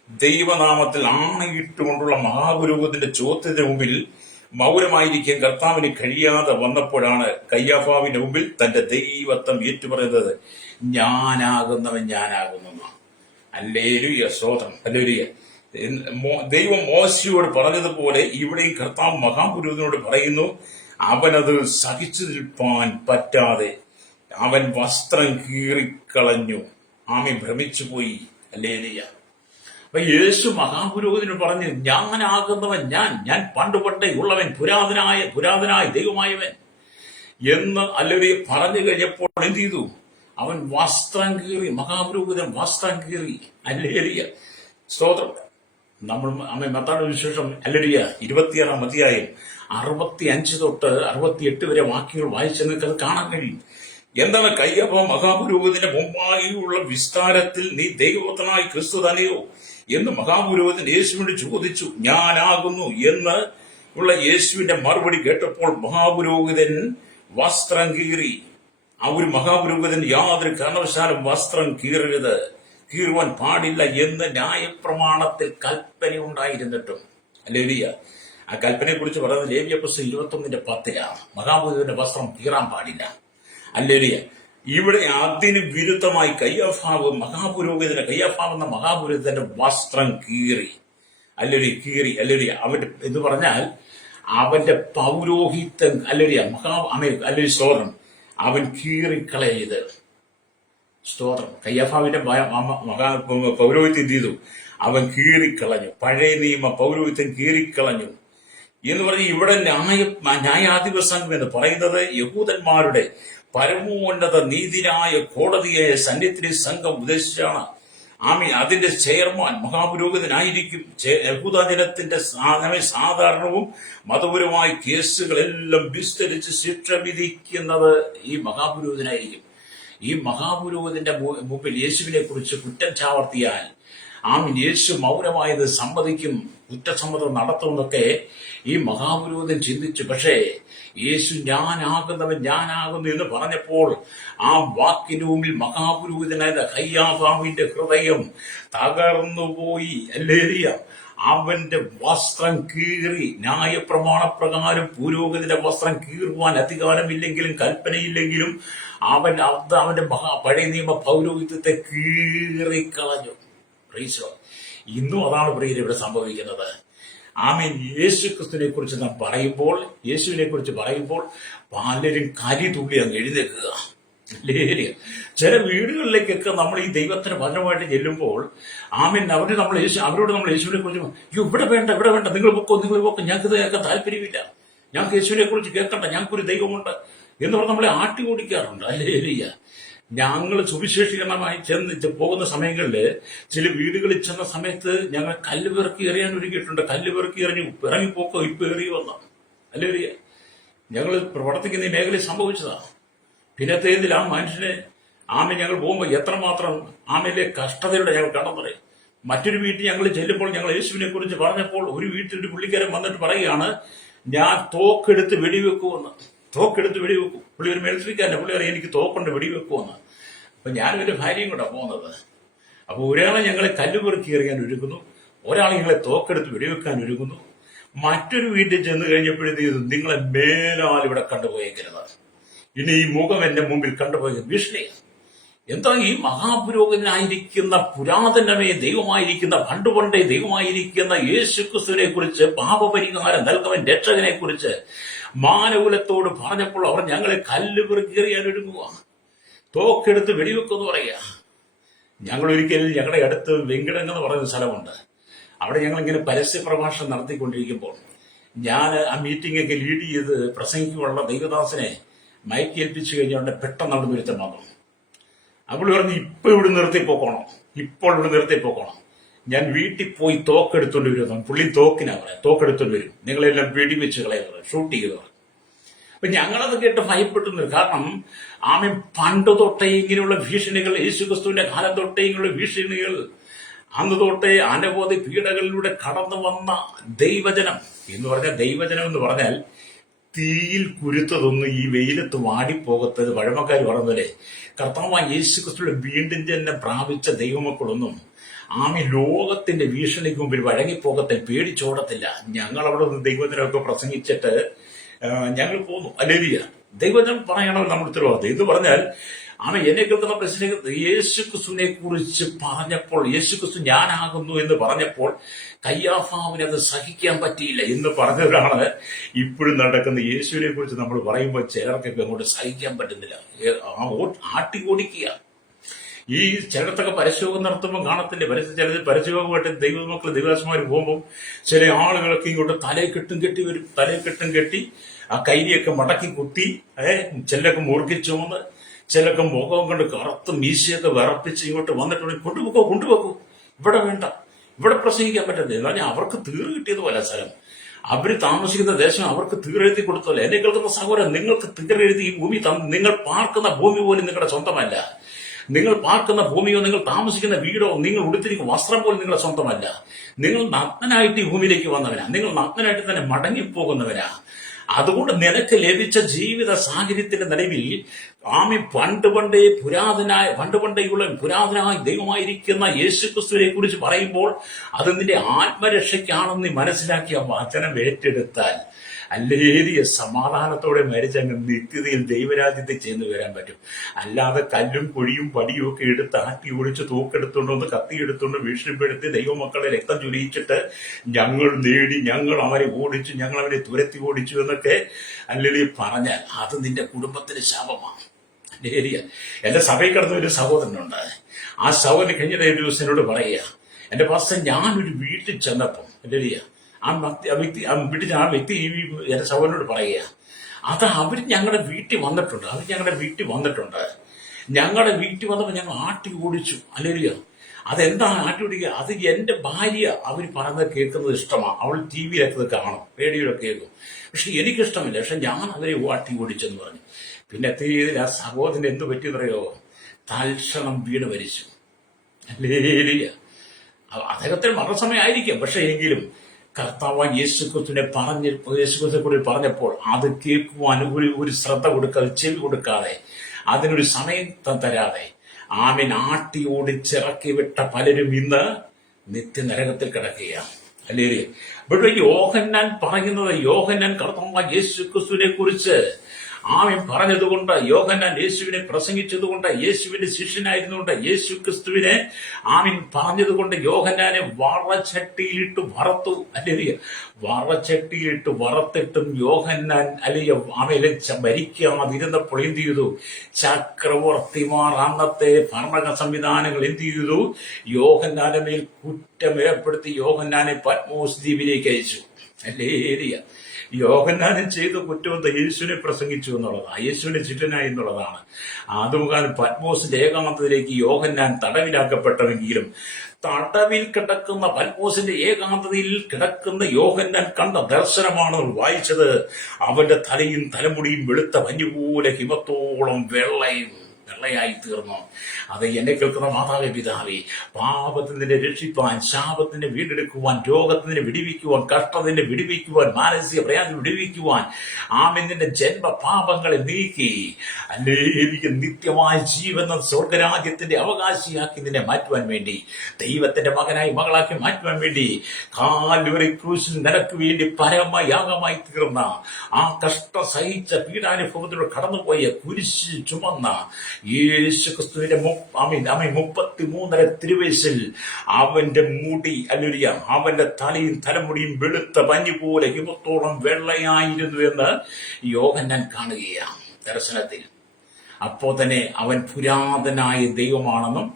ദൈവനാമത്തിൽ ആണയിട്ടുകൊണ്ടുള്ള മഹാപുരോഹിതന്റെ ചോദ്യത്തിന് മുമ്പിൽ മൗനമായിരിക്കാൻ കർത്താവിന് കഴിയാതെ വന്നപ്പോഴാണ് കയ്യാഫാവിന്റെ മുമ്പിൽ തന്റെ ദൈവത്വം ഏറ്റുപറയുന്നത്, ഞാനാകുന്നവൻ ഞാനാകുന്നു. ഹല്ലേലൂയ സ്തോത്രം. ഹല്ലേലൂയ. ദൈവം മോശയോട് പറഞ്ഞതുപോലെ ഇവിടെയും കർത്താവ് മഹാപുരോഹിതനോട് പറയുന്നു, അവനത് സഹിച്ചു നിൽപ്പാൻ പറ്റാതെ അവൻ വസ്ത്രം കീറിക്കളഞ്ഞു. ആമീൻ. ഭ്രമിച്ചു പോയി. ഹല്ലേലൂയ. അപ്പൊ യേശു മഹാപുരോഹിതനോട് പറഞ്ഞു, ഞാനാകുന്നവൻ ഞാൻ പണ്ടേ ഉള്ളവൻ, പുരാതനായ ദൈവമായവൻ എന്ന് ഹല്ലേലൂയ പറഞ്ഞു കഴിഞ്ഞപ്പോൾ എന്ത് ചെയ്തു? അവൻ വസ്ത്രം കീറി. മഹാപുരോഹിതൻ വസ്ത്രം കീറി. ഹല്ലേലൂയ സ്തോത്രം. നമ്മൾ മത്തായിയുടെ സുവിശേഷം ഹല്ലേലൂയ 26 അധ്യായം 65 തൊട്ട് 68 വരെ വാക്യങ്ങൾ വായിച്ച് നിങ്ങൾക്ക് അത് കാണാൻ കഴിയും. എന്താണ്? കയ്യപ്പ മഹാപുരോഹിതന്റെ മുമ്പായുള്ള വിസ്താരത്തിൽ നീ ദൈവപുത്രനായ ക്രിസ്തു തന്നെയോ എന്ന് മഹാപുരോഹിതൻ യേശുവിനോട് ചോദിച്ചു. ഞാനാകുന്നു എന്ന് ഉള്ള യേശുവിന്റെ മറുപടി കേട്ടപ്പോൾ മഹാപുരോഹിതൻ വസ്ത്രം കീറി. ആ ഒരു മഹാപുരോഹിതൻ യാതൊരു കാരണവശാലും വസ്ത്രം കീറുവാൻ പാടില്ല എന്ന് ന്യായപ്രമാണത്തിൽ കൽപ്പന ഉണ്ടായിരുന്നിട്ടും ഹല്ലേലൂയ ആ കൽപ്പനയെ കുറിച്ച് പറയുന്നത് ലേവ്യ പുസ്തകം 21:10 മഹാപുരോഹിതന്റെ വസ്ത്രം കീറാൻ പാടില്ല. ഹല്ലേലൂയ. ഇവിടെ അതിന് വിരുദ്ധമായി കയ്യാഫാവ് എന്ന മഹാപുരോഹിതന്റെ വസ്ത്രം കീറി. ഹല്ലേലൂയ. അവന്റെ എന്ന് പറഞ്ഞാൽ അവന്റെ പൗരോഹിത്യം ഹല്ലേലൂയ സ്തോത്രം അവൻ കീറിക്കളയത്. സ്തോത്രം. കയ്യാഫാവിന്റെ പൗരോഹിത്യം എന്ത് ചെയ്തു? അവൻ കീറിക്കളഞ്ഞു. പഴയ നിയമ പൗരോഹിത്യം കീറിക്കളഞ്ഞു എന്ന് പറഞ്ഞ് ഇവിടെ ന്യായാധിപ സംഘം എന്ന് പറയുന്നത് യഹൂദന്മാരുടെ പരമോന്നത നീതിന്യായ കോടതിയായ സന്നിധി സംഘം ഉദ്ദേശിച്ചാണ്. അതിന്റെ ചെയർമാൻ മഹാപുരോഹിതനായിരിക്കും. യഹൂദജനത്തിന്റെ സാധാരണവും മതപരമായ കേസുകളെല്ലാം വിസ്തരിച്ച് ശിക്ഷ വിധിക്കുന്നത് ഈ മഹാപുരോഹിതനായിരിക്കും. ഈ മഹാപുരോഹിതന്റെ മുമ്പിൽ യേശുവിനെ കുറിച്ച് കുറ്റം ചാവർത്തിയാൽ യേശു മൗനമായത് സമ്മതിക്കും, കുറ്റസമ്മതം നടത്തുമെന്നൊക്കെ ഈ മഹാപുരോഹിതൻ ചിന്തിച്ചു. പക്ഷേ യേശു ഞാനാകുന്നു എന്ന് പറഞ്ഞപ്പോൾ ആ വാക്കിന് മുമ്പിൽ മഹാപുരോഹിതനായ കയ്യാഫാവിന്റെ ഹൃദയം തകർന്നുപോയി. ഹല്ലേലൂയ. അവന്റെ വസ്ത്രം കീറി. ന്യായപ്രമാണപ്രകാരം പുരോഹിതന്റെ വസ്ത്രം കീറുവാൻ അധികാരമില്ലെങ്കിലും കൽപ്പനയില്ലെങ്കിലും അവന്റെ പഴയ നിയമ പൗരോഹിത്യത്തെ കീറിക്കളഞ്ഞു. Praise God. ഇന്നും അതാണ് പ്രിയരെ ഇവിടെ സംഭവിക്കുന്നത്. ആമേൻ. യേശുക്രിസ്തുവിനെ കുറിച്ച് നാം പറയുമ്പോൾ, യേശുവിനെ കുറിച്ച് പറയുമ്പോൾ പലരും കലി തുള്ളി അങ്ങ് എഴുന്നേൽക്കുക. ചില വീടുകളിലേക്കൊക്കെ നമ്മൾ ഈ ദൈവത്തിന് വചനമായിട്ട് ചെല്ലുമ്പോൾ ആമേൻ അവരോട് നമ്മൾ യേശുവിനെ കുറിച്ച് ഇവിടെ വേണ്ട നിങ്ങൾ പൊക്കോ ഞങ്ങൾക്ക് കേൾക്കാൻ താല്പര്യമില്ല, ഞങ്ങൾക്ക് യേശുവിനെ കുറിച്ച് കേൾക്കണ്ട, ഞങ്ങൾക്കൊരു ദൈവമുണ്ട് എന്ന് പറഞ്ഞ് നമ്മളെ ആട്ടി ഓടിക്കാറുണ്ട്. ഞങ്ങൾ സുവിശേഷീകരണമായി ചെന്ന് പോകുന്ന സമയങ്ങളിൽ ചില വീടുകളിൽ ചെന്ന സമയത്ത് ഞങ്ങൾ കല്ല് പെറുക്കി എറിയാൻ ഒരുക്കിയിട്ടുണ്ട്. കല്ല് പെറുക്കി ഇറങ്ങിപ്പോക്കോ ഇപ്പൊ എറിയ വന്ന ഞങ്ങൾ പ്രവർത്തിക്കുന്ന ഈ മേഖലയിൽ സംഭവിച്ചതാ. പിന്നത്തേതിൽ ആ മനുഷ്യനെ ഞങ്ങൾ പോകുമ്പോൾ എത്രമാത്രം ആമയിലെ കഷ്ടതയുടെ ഞങ്ങൾ കണ്ടെന്നറിയാം. മറ്റൊരു വീട്ടിൽ ഞങ്ങൾ ചെല്ലുമ്പോൾ ഞങ്ങൾ യേശുവിനെ കുറിച്ച് പറഞ്ഞപ്പോൾ ഒരു വീട്ടിൽ ഒരു പുള്ളിക്കാരൻ വന്നിട്ട് പറയുകയാണ്, ഞാൻ തോക്കെടുത്ത് വെടിവെക്കുമെന്ന്. പുള്ളി ഒരു മിലിറ്ററിക്കാരൻ. പുള്ളി അറിയാം എനിക്ക് തോക്കുണ്ട് വെടിവെക്കുമെന്ന്. അപ്പൊ ഞാനും എന്റെ ഭാര്യയും കൂടെ പോകുന്നത്. അപ്പൊ ഒരാളെ ഞങ്ങളെ കല്ലുപെറുക്കി എറിയാൻ ഒരുങ്ങുന്നു, ഒരാൾ ഞങ്ങളെ തോക്കെടുത്ത് വെടിവെക്കാൻ ഒരുങ്ങുന്നു. മറ്റൊരു വീട്ടിൽ ചെന്ന് കഴിഞ്ഞപ്പോഴത്തേക്കും നിങ്ങളെ മേലാൽ ഇവിടെ കണ്ടുപോയേക്കരുത്, ഇനി ഈ മുഖം എന്റെ മുമ്പിൽ കണ്ടുപോയ ഭീഷണി. എന്താ ഈ മഹാപുരോഹിതനായിരിക്കുന്ന പുരാതനമേ ദൈവമായിരിക്കുന്ന പണ്ടുപണ്ടേ ദൈവമായിരിക്കുന്ന യേശുക്രിസ്തുവിനെ കുറിച്ച്, പാപപരിഹാരം നൽകുവൻ രക്ഷകനെ കുറിച്ച് മാനകുലത്തോട് പറഞ്ഞപ്പോൾ അവർ ഞങ്ങളെ കല്ല് പെറുക്കിയെറിയാൻ ഒരുങ്ങുക, തോക്കെടുത്ത് വെടിവെക്കുമെന്ന് പറയുക. ഞങ്ങൾ ഒരിക്കലും ഞങ്ങളുടെ അടുത്ത് വെങ്കിടങ്ങെന്ന് പറയുന്ന സ്ഥലമുണ്ട്. അവിടെ ഞങ്ങളിങ്ങനെ പരസ്യ പ്രഭാഷണം നടത്തിക്കൊണ്ടിരിക്കുമ്പോൾ ഞാൻ ആ മീറ്റിംഗ് ഒക്കെ ലീഡ് ചെയ്ത് പ്രസംഗിക്കുള്ള ദൈവദാസനെ മയക്കേൽപ്പിച്ചു കഴിഞ്ഞുകൊണ്ട് പെട്ടെന്ന് അവിടെ ഒരുത്തൻ വന്നു. അവൾ പറഞ്ഞു, ഇപ്പോൾ ഇവിടെ നിർത്തിപ്പോക്കണം. ഞാൻ വീട്ടിൽ പോയി തോക്കെടുത്തോണ്ട് വരും. പുള്ളി തോക്കിനാ പറയാം, തോക്കെടുത്തോണ്ട് വരും, നിങ്ങളെല്ലാം വെടിവെച്ച് കളയുക, ഷൂട്ട് ചെയ്യുക. അപ്പൊ ഞങ്ങളത് കേട്ട് ഭയപ്പെട്ടു. കാരണം പണ്ട് തൊട്ടേ ഇങ്ങനെയുള്ള ഭീഷണികൾ, യേശുക്രിസ്തുവിന്റെ കാലം തൊട്ടേ ഇങ്ങനെയുള്ള ഭീഷണികൾ, അന്ന് തൊട്ടേ അനവധി പീഡകളിലൂടെ കടന്നു വന്ന ദൈവജനം എന്ന് പറഞ്ഞാൽ തീയിൽ കുരുത്തതൊന്നും ഈ വെയിലത്ത് വാടിപ്പോകത്തത്. പഴമക്കാർ പറഞ്ഞല്ലേ, കർത്താവായ യേശുക്രിസ്തുവിന്റെ വീണ്ടും ജന്മം പ്രാപിച്ച ദൈവമക്കളൊന്നും ലോകത്തിന്റെ ഭീഷണിക്ക് മുമ്പിൽ വഴങ്ങിപ്പോകത്തില്ല, പേടിച്ചോടത്തില്ല. ഞങ്ങൾ അവിടെ നിന്ന് ദൈവജനമൊക്കെ പ്രസംഗിച്ചിട്ട് ഞങ്ങൾ പോന്നു. അല്ലേലിയ, ദൈവജനം പറയണമെന്ന് നമ്മുടെ ഉത്തരവാദിത്വം. എന്ന് പറഞ്ഞാൽ എന്നെ കേൾക്കുന്ന പ്രശ്നം യേശുക്രിസ്തുവിനെ കുറിച്ച് പറഞ്ഞപ്പോൾ, യേശുക്രിസ്തു ഞാനാകുന്നു എന്ന് പറഞ്ഞപ്പോൾ കയ്യാഫാവിന് അത് സഹിക്കാൻ പറ്റിയില്ല എന്ന് പറഞ്ഞവരാണ് ഇപ്പോഴും നടക്കുന്ന. യേശുവിനെ കുറിച്ച് നമ്മൾ പറയുമ്പോൾ ചിലർക്കൊക്കെ അങ്ങോട്ട് സഹിക്കാൻ പറ്റുന്നില്ല, ആട്ടി ഓടിക്കുക. ഈ ചിലടത്തൊക്കെ പരസ്യയോഗം നടത്തുമ്പോൾ കാണത്തില്ലേ, ചിലത് പരസ്യയോഗമായിട്ട് ദൈവമക്കൾ ദൈവദാസന്മാർ പോകുമ്പോൾ ചില ആളുകളൊക്കെ ഇങ്ങോട്ട് തലയെക്കെട്ടും കെട്ടി ആ കൈരിയൊക്കെ മടക്കി കുത്തി, ചിലരൊക്കെ മുറുകിച്ചോന്ന്, ചിലർക്ക് മുഖം കൊണ്ട് കറുത്ത് മീശയൊക്കെ വിറപ്പിച്ച് ഇങ്ങോട്ട് വന്നിട്ടുണ്ടെങ്കിൽ കൊണ്ടുപോക്കൂ, ഇവിടെ വേണ്ട, ഇവിടെ പ്രസംഗിക്കാൻ പറ്റത്തില്ല. എന്നാൽ അവർക്ക് തീർ കിട്ടിയതുപോലെ സ്ഥലം, അവർ താമസിക്കുന്ന ദേശം അവർക്ക് തീരെഴുതി കൊടുത്തല്ലേ. എന്നെ കേൾക്കുന്ന സഹോദരൻ, നിങ്ങൾക്ക് തീരെഴുതി ഈ ഭൂമി നിങ്ങൾ പാർക്കുന്ന ഭൂമി പോലും നിങ്ങളുടെ സ്വന്തമല്ല. നിങ്ങൾ പാർക്കുന്ന ഭൂമിയോ നിങ്ങൾ താമസിക്കുന്ന വീടോ നിങ്ങൾ ഉടുത്തിരിക്കുന്ന വസ്ത്രം പോലും നിങ്ങളുടെ സ്വന്തമല്ല. നിങ്ങൾ നഗ്നനായിട്ട് ഈ ഭൂമിയിലേക്ക് വന്നവനാ, നിങ്ങൾ നഗ്നനായിട്ട് തന്നെ മടങ്ങിപ്പോകുന്നവരാ. അതുകൊണ്ട് നിനക്ക് ലഭിച്ച ജീവിത സാഹചര്യത്തിന്റെ നിലവിൽ പുരാതനായ ദൈവമായിരിക്കുന്ന യേശുക്രിസ്തുവിനെ കുറിച്ച് പറയുമ്പോൾ അത് നിന്റെ ആത്മരക്ഷയ്ക്കാണെന്ന് നീ മനസ്സിലാക്കിയ വചനം ഏറ്റെടുത്താൽ അല്ലേലിയ സമാധാനത്തോടെ മരിച്ചങ്ങ് നിത്യതയിൽ ദൈവരാജ്യത്തിൽ ചെന്ന് വരാൻ പറ്റും. അല്ലാതെ കല്ലും കുഴിയും പടിയും ഒക്കെ എടുത്ത് ആട്ടി ഓടിച്ച് തൂക്കെടുത്തുകൊണ്ടൊന്ന് കത്തിയെടുത്തുകൊണ്ട് ഭീഷണിപ്പെടുത്തി ദൈവമക്കളെ രക്തം ചൊരിയിച്ചിട്ട് ഞങ്ങൾ നേടി, ഞങ്ങൾ അവരെ ഓടിച്ചു, ഞങ്ങൾ അവരെ തുരത്തി ഓടിച്ചു എന്നൊക്കെ അല്ലേലിയ പറഞ്ഞാൽ അത് നിന്റെ കുടുംബത്തിന് ശാപമാണ്. അല്ലേലിയ, എന്റെ സഭയിൽ കിടന്ന ഒരു സഹോദരനുണ്ട്. ആ സഹോദരൻ കഴിഞ്ഞ ഒരു ദിവസം എന്നോട് പറയുക, എന്റെ പാസ്റ്റർ ഞാനൊരു വീട്ടിൽ ചെന്നപ്പോൾ അല്ലേലിയ ആ വ്യക്തി എന്റെ സഹോദരനോട് പറയുക, അത് അവർ ഞങ്ങളുടെ വീട്ടിൽ വന്നിട്ടുണ്ട്. ഞങ്ങളുടെ വീട്ടിൽ വന്നപ്പോൾ ഞങ്ങൾ ആട്ടി ഓടിച്ചു. അല്ലേലിയ, അതെന്താണ് ആട്ടി ഓടിക്കുക? അത് എന്റെ ഭാര്യ അവർ പറയുന്നത് കേൾക്കുന്നത് ഇഷ്ടമാണ്. അവൾ ടി വിയിലൊക്കെ കാണും, റേഡിയോയിലൊക്കെ കേൾക്കും. പക്ഷെ എനിക്കിഷ്ടമില്ല. പക്ഷെ ഞാൻ അവരെ ആട്ടി ഓടിച്ചെന്ന് പറഞ്ഞു. പിന്നെ തീയതിൽ ആ സഹോദരൻ എന്ത് പറ്റിയെന്നറിയോ? തൽക്ഷണം വീട് മരിച്ചു. അല്ലേലിയ, അദ്ദേഹത്തിന് മരണസമയമായിരിക്കും. പക്ഷെ എങ്കിലും കർത്താവാൻ യേശുക്രിസ്തുവിനെ യേശുക്രിസ്തുവിനെ പറഞ്ഞപ്പോൾ അത് കേൾക്കുവാൻ ഒരു ശ്രദ്ധ കൊടുക്കാതെ, ചെവി കൊടുക്കാതെ, അതിനൊരു സമയം തരാതെ ആമേൻ ആട്ടി ഓടിച്ചിറക്കി വിട്ട പലരും ഇന്ന് നിത്യനരകത്തിൽ കിടക്കുകയാണ്. അല്ലേ? ഇവിടെ യോഹന്നാൻ പറയുന്നത്, യോഹന്നാൻ കർത്താവായ യേശു ക്രിസ്തുവിനെ കുറിച്ച് ആമേൻ പറഞ്ഞതുകൊണ്ട്, യോഹന്നാൻ യേശുവിനെ പ്രസംഗിച്ചതുകൊണ്ട്, യേശുവിന്റെ ശിഷ്യനായിരുന്നുകൊണ്ട്, യേശു ക്രിസ്തുവിനെ ആമേൻ പറഞ്ഞതുകൊണ്ട് യോഹന്നാനെ വറച്ചട്ടിയിലിട്ട് വറുത്തു. അല്ലേ? വറച്ചട്ടിയിലിട്ട് വറുത്തിട്ടും യോഹന്നാൻ അല്ലയോ ആമേലെ ഭരിക്കാതിരുന്നപ്പോൾ എന്ത് ചെയ്തു? ചക്രവർത്തിമാർ, അന്നത്തെ ഭരണ സംവിധാനങ്ങൾ എന്ത് ചെയ്തു? യോഹന്നാന്റെ മേൽ കുറ്റമേർപ്പെടുത്തി യോഹന്നാനെ പത്മോസ് ദ്വീപിലേക്ക് അയച്ചു. അല്ലേ? യോഹന്നാനും ചെയ്ത കുറ്റം യേശുവിനെ പ്രസംഗിച്ചു എന്നുള്ളതാണ്, യേശുവിന്റെ ചിറ്റനായി എന്നുള്ളതാണ്. അതുമുഖാലും പത്മോസിന്റെ ഏകാന്തതയിലേക്ക് യോഹന്നാൻ തടവിലാക്കപ്പെട്ടവെങ്കിലും തടവിൽ കിടക്കുന്ന പത്മോസിന്റെ ഏകാന്തതയിൽ കിടക്കുന്ന യോഹന്നാൻ കണ്ട ദർശനമാണ് വായിച്ചത്. അവന്റെ തലയും തലമുടിയും വെളുത്ത പഞ്ഞുപോലെ ഹിമത്തോളം വെള്ളയായി തീർന്നു. അത് എന്നെ കേൾക്കുന്ന മാതാവേ, പിതാവേ, പാപത്തിനെ രക്ഷിപ്പാൻ, ശാപത്തിനെ വീണ്ടെടുക്കുവാൻ, രോഗത്തിനെ വിടിവിക്കുവാൻ, കഷ്ടത്തിനെ വിടിവിക്കുവാൻ, മാനസിക പ്രയാസം വിടിവിക്കുവാൻ, ആമേനിന്റെ ജന്മ പാപങ്ങളെ നീക്കി അല്ലേലിക്ക് നിത്യമായ ജീവൻ സ്വർഗരാജ്യത്തിന്റെ അവകാശിയാക്കി നിന്നെ മാറ്റുവാൻ വേണ്ടി, ദൈവത്തിന്റെ മകനായി മകളാക്കി മാറ്റുവാൻ വേണ്ടി കാൽവരി ക്രൂശിൽ നിനക്ക് വേണ്ടി പരമയാഗമായി തീർന്ന, ആ കഷ്ട സഹിച്ച പീഡാനുഭവത്തിലൂടെ കടന്നുപോയ, കുരിശ് ചുമന്ന യേശു ക്രിസ്തുവിന്റെ 33 തിരുവയസ്സിൽ അവന്റെ മുടി അല്ലുരിയ, അവന്റെ തലയും തലമുടിയും വെളുത്ത പഞ്ഞു പോലെ ഹിമത്തോളം വെള്ളയായിരുന്നു എന്ന് യോഹന്നാൻ കാണുകയാണ് ദർശനത്തിൽ. അപ്പോ തന്നെ അവൻ പുരാതനായ ദൈവമാണെന്നും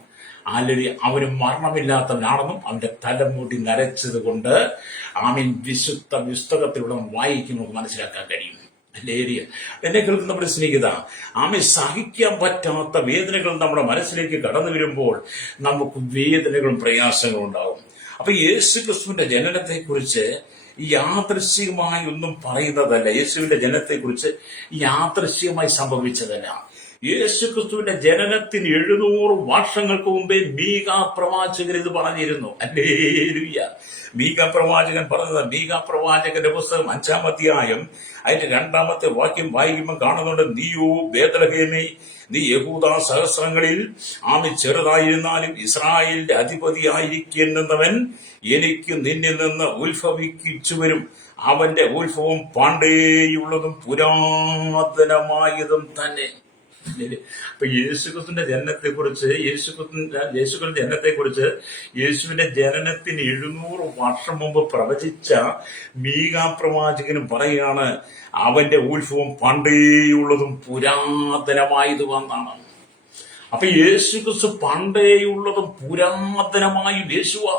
അവന് മരണമില്ലാത്തവനാണെന്നും അവന്റെ തലമുടി നരച്ചത് കൊണ്ട് ആമീൻ വിശുദ്ധ പുസ്തകത്തിലൂടെ വായിക്കുമ്പോൾ മനസ്സിലാക്കാൻ കഴിയും. എന്നെ കേൾക്കുന്ന നമ്മുടെ സ്നേഹിത, ആമെ സഹിക്കാൻ പറ്റാത്ത വേദനകൾ നമ്മുടെ മനസ്സിലേക്ക് കടന്നു വരുമ്പോൾ നമുക്ക് വേദനകളും പ്രയാസങ്ങളും ഉണ്ടാവും. അപ്പൊ യേശു ക്രിസ്തുവിന്റെ ജനനത്തെ കുറിച്ച് യാദൃശ്ചികമായി ഒന്നും പറയുന്നതല്ല. യേശുവിന്റെ ജനനത്തെ കുറിച്ച് യാദൃശ്ചികമായി സംഭവിച്ചതല്ല. യേശു ക്രിസ്തുവിന്റെ ജനനത്തിന് 700 വർഷങ്ങൾക്ക് മുമ്പേ മീകാ പ്രവാചകൻ ഇത് പറഞ്ഞിരുന്നു. ഹല്ലേലൂയ. മീകാ പ്രവാചകൻ പറഞ്ഞത്, മീകാ പ്രവാചകന്റെ പുസ്തകം 5-ാം അധ്യായം അതിന്റെ 2-ാമത്തെ വാക്യം വായിക്കുമ്പോൾ കാണുന്നുണ്ട്, നീയോ ബേത്ലഹേമേ, നീ യഹൂദ സഹസ്രങ്ങളിൽ ആമി ചെറുതായിരുന്നാലും ഇസ്രായേലിന്റെ അധിപതിയായിരിക്കുന്നവൻ എനിക്ക് നിന്നിൽ നിന്ന് ഉത്ഭവിച്ചു വരും. അവന്റെ ഉത്ഭവം പണ്ടേയുള്ളതും പുരാതനമായതും തന്നെ. അപ്പൊ യേശുക്രിസ്തുവിന്റെ ജനനത്തെ കുറിച്ച് യേശുക്രിസ്തുവിന്റെ ജനനത്തെ കുറിച്ച് യേശുവിന്റെ ജനനത്തിന് 700 വർഷം മുമ്പ് പ്രവചിച്ച മീകാ പ്രവാചകനും പറയാണ്, അവന്റെ ഉത്ഭവം പണ്ടേയുള്ളതും പുരാതനമായതുമെന്നാണ്. അപ്പൊ യേശുക്രിസ്തു പണ്ടേയുള്ളതും പുരാതനമായും യേശുവാ.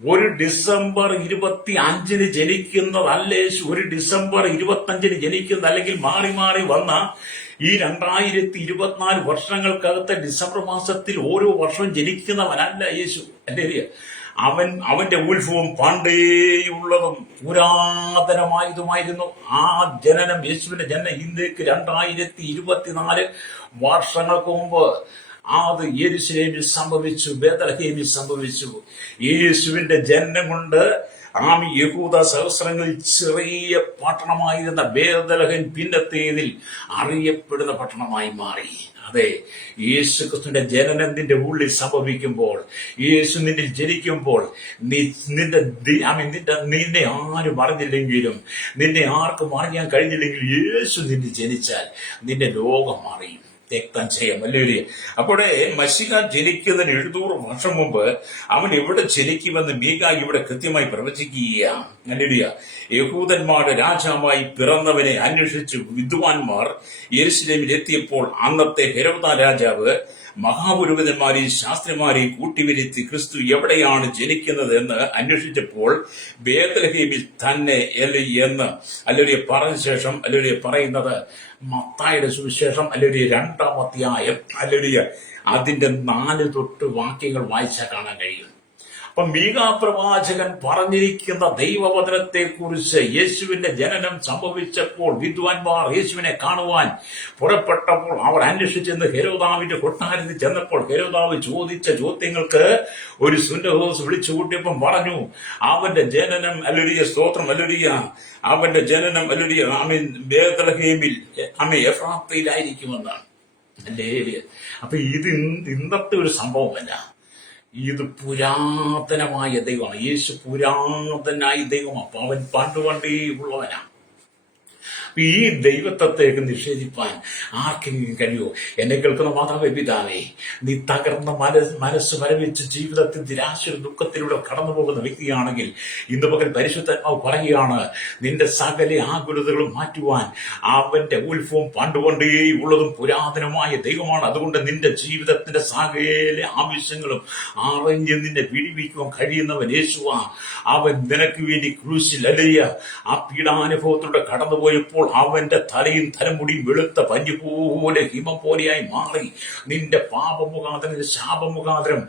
ഒരു ഡിസംബർ 25-ന് ജനിക്കുന്നതല്ല യേശു. ഒരു ഡിസംബർ 25-ന് ജനിക്കുന്ന, അല്ലെങ്കിൽ മാറി മാറി വന്ന ഈ 2024 വർഷങ്ങൾക്കകത്തെ ഡിസംബർ മാസത്തിൽ ഓരോ വർഷവും ജനിക്കുന്നവനല്ല യേശു. അല്ലേ? അവന്റെ ഉത്ഭവം പണ്ടേയുള്ളതും പുരാതനമായതുമായിരുന്നു. ആ ജനനം, യേശുവിന്റെ ജനനം ഇന്നേക്ക് 2024 വർഷങ്ങൾക്ക് മുമ്പ് അത് യെരുശലേമിൽ സംഭവിച്ചു, ബേത്ലഹേമിൽ സംഭവിച്ചു. യേശുവിന്റെ ജനനം കൊണ്ട് ആമി യഹൂദ സഹസ്രങ്ങളിൽ ചെറിയ പട്ടണമായിരുന്ന ബേത്ലഹേം പിന്നത്തേതിൽ അറിയപ്പെടുന്ന പട്ടണമായി മാറി. അതെ, യേശു ക്രിസ്തുവിന്റെ ജനനം നിന്റെ ഉള്ളിൽ സംഭവിക്കുമ്പോൾ, യേശു നിന്നിൽ ജനിക്കുമ്പോൾ, നിന്നെ ആരും അറിഞ്ഞില്ലെങ്കിലും, നിന്നെ ആർക്കും അറിയാൻ കഴിഞ്ഞില്ലെങ്കിൽ, യേശു നിന്നിൽ ജനിച്ചാൽ നിന്റെ ലോകം അറിയും. രക്തം ചെയ്യാം. അല്ലേ? അപ്പോഴേ മശിഹ ജനിക്കുന്നതിന് 700 വർഷം മുമ്പ് അവൻ എവിടെ ജനിക്കുമെന്ന് മീകാ ഇവിടെ കൃത്യമായി പ്രവചിക്കുകയാണ്. അല്ലേ? യഹൂദന്മാരുടെ രാജാവായി പിറന്നവനെ അന്വേഷിച്ച് വിദ്വാൻമാർ യെരുശലേമിൽ എത്തിയപ്പോൾ അന്നത്തെ ഹെരോദ രാജാവ് മഹാപുരോഹിതന്മാരെയും ശാസ്ത്രിമാരെയും കൂട്ടിവരുത്തി ക്രിസ്തു എവിടെയാണ് ജനിക്കുന്നത് എന്ന് അന്വേഷിച്ചപ്പോൾ ബേത്ലഹേമിൽ തന്നെ എന്ന് അല്ലെ പറഞ്ഞ ശേഷം അല്ലെ പറയുന്നത് മത്തായിയുടെ സുവിശേഷം അല്ലെ 2-ാം അധ്യായം അല്ലെ അതിന്റെ 4 തൊട്ട് വാക്യങ്ങൾ വായിച്ചാൽ കാണാൻ കഴിയും. അപ്പൊ മീകാ പ്രവാചകൻ പറഞ്ഞിരിക്കുന്ന ദൈവവചനത്തെ കുറിച്ച് യേശുവിന്റെ ജനനം സംഭവിച്ചപ്പോൾ വിദ്വാൻമാർ യേശുവിനെ കാണുവാൻ പുറപ്പെട്ടപ്പോൾ അവർ അന്വേഷിച്ചെന്ന് ഹെരോദാവിന്റെ കൊട്ടാരത്തിൽ ചെന്നപ്പോൾ ഹെരോദാവ് ചോദിച്ച ചോദ്യങ്ങൾക്ക് ഒരു സുന്നഹദോസ് വിളിച്ചു കൂട്ടിയപ്പം പറഞ്ഞു, അവന്റെ ജനനം അല്ലുരിയ സ്തോത്രം അല്ലുരിയ അവന്റെ ജനനം അല്ലുരിയ ബേത്ലഹേമിൽ എഫ്രാത്തയിലായിരിക്കുമെന്നാണ്. അല്ലേ? അപ്പൊ ഇത് ഇന്നത്തെ ഒരു സംഭവമല്ല. ഇത് പുരാതനമായ ദൈവമാണ്. യേശു പുരാതനായ ദൈവമാണ്. അപ്പൊ അവൻ പണ്ടേ ഉള്ളവനാണ്. ഈ ദൈവത്വത്തേക്ക് നിഷേധിപ്പാൻ ആർക്കെങ്കിലും കഴിയുമോ? എന്നെ കേൾക്കുന്ന മാതാവേ, പിതാവേ, നീ തകർന്ന മനസ്സ് വരവിച്ച് ജീവിതത്തിൽ നിരാശയുടെ ദുഃഖത്തിലൂടെ കടന്നു പോകുന്ന വ്യക്തിയാണെങ്കിൽ ഇന്ന് പകൽ പരിശുദ്ധാത്മാവ് പറയുകയാണ്, നിന്റെ സകല ആകുലതകളും മാറ്റുവാൻ അവന്റെ ഉത്ഭവം പണ്ടുകൊണ്ടേ ഉള്ളതും പുരാതനമായ ദൈവമാണ്. അതുകൊണ്ട് നിന്റെ ജീവിതത്തിന്റെ സകല ആവശ്യങ്ങളും അറിഞ്ഞ് നിന്നെ വിടിവിക്കുവാൻ കഴിയുന്നവൻ യേശുവാ. അവൻ നിനക്ക് വേണ്ടി ക്രൂശിൽ അലറിയ ആ പീഡാനുഭവത്തിലൂടെ കടന്നുപോയപ്പോൾ അവന്റെ തലയും തലമുടിയും വെളുത്ത പഞ്ഞു പോലെ ഹിമം പോലെയായി മാറി. നിന്റെ പാപമുഖാന്തരം, നിന്റെ ശാപമുഖാന്തരം,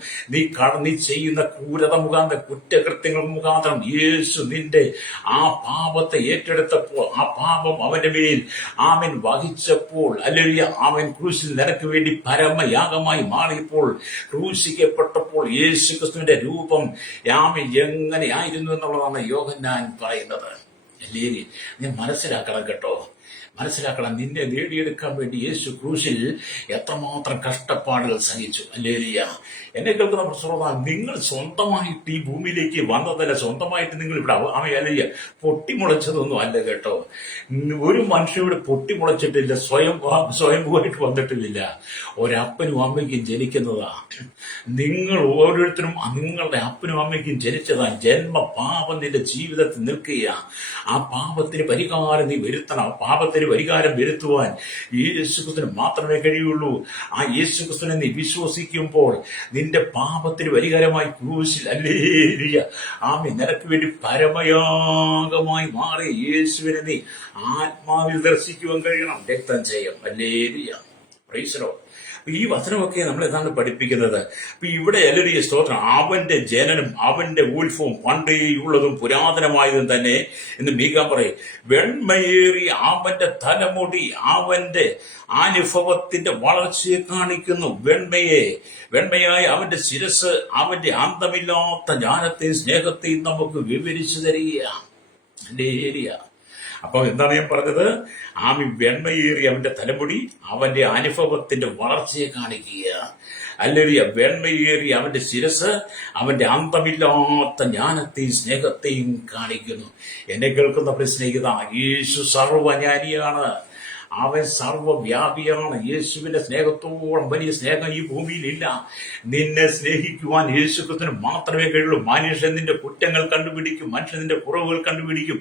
നീ ചെയ്യുന്ന ക്രൂരത മുഖാന്തരം, കുറ്റകൃത്യങ്ങൾ മുഖാന്തരം യേശു നിന്റെ ആ പാപത്തെ ഏറ്റെടുത്തപ്പോൾ, ആ പാപം അവന്റെ മേൽ ആമൻ വഹിച്ചപ്പോൾ, അല്ലെങ്കിൽ അവൻ ക്രൂശിൽ നിനക്ക് വേണ്ടി പരമയാഗമായി മാറിയപ്പോൾ, ക്രൂശിക്കപ്പെട്ടപ്പോൾ യേശു ക്രിസ്തുവിന്റെ രൂപം എങ്ങനെയായിരുന്നു എന്നുള്ളതാണ് യോഹന്നാൻ പറയുന്നത്. അല്ലേ? നീ മനസ്സിലാക്കണം കേട്ടോ, മനസ്സിലാക്കണം. നിന്നെ നേടിയെടുക്കാൻ വേണ്ടി യേശു ക്രൂശിൽ എത്രമാത്രം കഷ്ടപ്പാടുകൾ സഹിച്ചു. അല്ലേലിയ. എന്നെ കേൾക്കുന്ന പ്രശ്നം, നിങ്ങൾ സ്വന്തമായിട്ട് ഈ ഭൂമിയിലേക്ക് വന്നതല്ല, സ്വന്തമായിട്ട് നിങ്ങൾ ഇവിടെ അല്ലേലിയ പൊട്ടിമുളച്ചതൊന്നും അല്ല കേട്ടോ. ഒരു മനുഷ്യൻ ഇവിടെ പൊട്ടിമുളച്ചിട്ടില്ല, സ്വയംഭൂവായിട്ട് വന്നിട്ടില്ല. ഒരപ്പനും അമ്മയ്ക്കും ജനിക്കുന്നതാ. നിങ്ങൾ ഓരോരുത്തരും നിങ്ങളുടെ അപ്പനും അമ്മയ്ക്കും ജനിച്ചതാ. ജന്മ പാപം നിന്റെ ജീവിതത്തിൽ നിൽക്കുക. ആ പാപത്തിന് പരിഹാരം നീ വരുത്തണം. ആ പാപത്തിന് പരിഹാരം വരുത്തുവാൻ യേശുക്രിസ്തുവിന് മാത്രമേ കഴിയുള്ളൂ. ആ യേശുക്രിസ്തുവിനെ നീ വിശ്വസിക്കുമ്പോൾ നിന്റെ പാപത്തിന് പരിഹാരമായി ക്രൂശിൽ ഹല്ലേലൂയ നിനക്ക് വേണ്ടി പരമയാഗമായി മാറി യേശുവിനെ നീ ആത്മാവിൽ ദർശിക്കുവാൻ കഴിയണം. രക്തം ചെയ്യും. ഹല്ലേലൂയ. Praise the Lord. ഈ വചനമൊക്കെ നമ്മൾ എന്താണ് പഠിപ്പിക്കുന്നത്? അപ്പൊ ഇവിടെ ഹല്ലേലൂയ സ്തോത്രം. അവന്റെ ജനനം, അവന്റെ ഉത്ഭവം പണ്ടേയുള്ളതും പുരാതനമായതും തന്നെ എന്ന് മീഖാ പറയും. വെണ്മയേറി അവന്റെ തലമുടി അവന്റെ അനുഭവത്തിന്റെ വളർച്ചയെ കാണിക്കുന്നു. വെണ്മയായ അവന്റെ ശിരസ് അവന്റെ അന്തമില്ലാത്ത ജ്ഞാനത്തെയും സ്നേഹത്തെയും നമുക്ക് വിവരിച്ചു തരികയാണ്. അപ്പൊ എന്താണ് ഞാൻ പറഞ്ഞത്? വെണ്മയേറി അവന്റെ തലമുടി അവന്റെ അനുഭവത്തിന്റെ വളർച്ചയെ കാണിക്കുക. ഹല്ലേലൂയ. വെണ്മയേറി അവന്റെ ശിരസ് അവന്റെ അന്തമില്ലാത്ത ജ്ഞാനത്തെയും സ്നേഹത്തെയും കാണിക്കുന്നു. എന്നെ കേൾക്കുന്ന സ്നേഹിത, യേശു സർവജ്ഞാനിയാണ്. അവൻ സർവവ്യാപിയാണ്. യേശുവിന്റെ സ്നേഹത്തോളം വലിയ സ്നേഹം ഈ ഭൂമിയിലില്ല. നിന്നെ സ്നേഹിക്കുവാൻ യേശുക്രിസ്തുവിന് മാത്രമേ കഴിയുള്ളൂ. മനുഷ്യൻ നിന്റെ കുറ്റങ്ങൾ കണ്ടുപിടിക്കും, മനുഷ്യൻ നിന്റെ കുറവുകൾ കണ്ടുപിടിക്കും,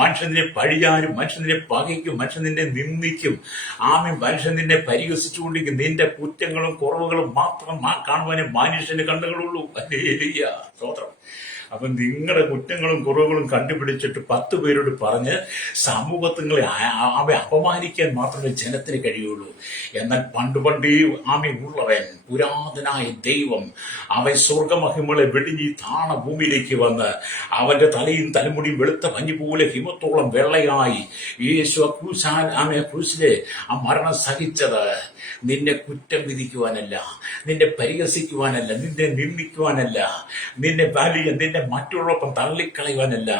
മനുഷ്യൻ നിന്നെ പഴിയാനും, മനുഷ്യൻ നിന്നെ പകയ്ക്കും, മനുഷ്യൻ നിന്നെ നിന്ദിക്കും. മനുഷ്യൻ നിന്നെ പരിഹസിച്ചുകൊണ്ടിരിക്കും. നിന്റെ കുറ്റങ്ങളും കുറവുകളും മാത്രം കാണുവാനേ മനുഷ്യന് കണ്ണുകളുള്ളൂ. ഹല്ലേലൂയ. സ്തോത്രം. അപ്പൊ നിങ്ങളുടെ കുറ്റങ്ങളും കുറവുകളും കണ്ടുപിടിച്ചിട്ട് 10 പേരോട് പറഞ്ഞ് സമൂഹത്തിങ്ങളെ അപമാനിക്കാൻ മാത്രമേ ജനത്തിന് കഴിയുള്ളൂ. എന്നാൽ പണ്ടേ ഉള്ളവൻ, പുരാതനായ ദൈവം, അവൻ സ്വർഗമഹിമകളെ വെടിഞ്ഞ് താണ ഭൂമിയിലേക്ക് വന്ന് അവന്റെ തലയും തലമുടിയും വെളുത്ത പഞ്ഞി പോലെ ഹിമത്തോളം വെള്ളയായി യേശു ക്രൂശിലെ ആ മരണം സഹിച്ചത് നിന്നെ കുറ്റം വിധിക്കുവാനല്ല, നിന്നെ പരിഹസിക്കുവാനല്ല, നിന്നെ നിന്ദിക്കുവാനല്ല, നിന്നെ മറ്റുള്ളവർക്കും തള്ളിക്കളയുവാനല്ല,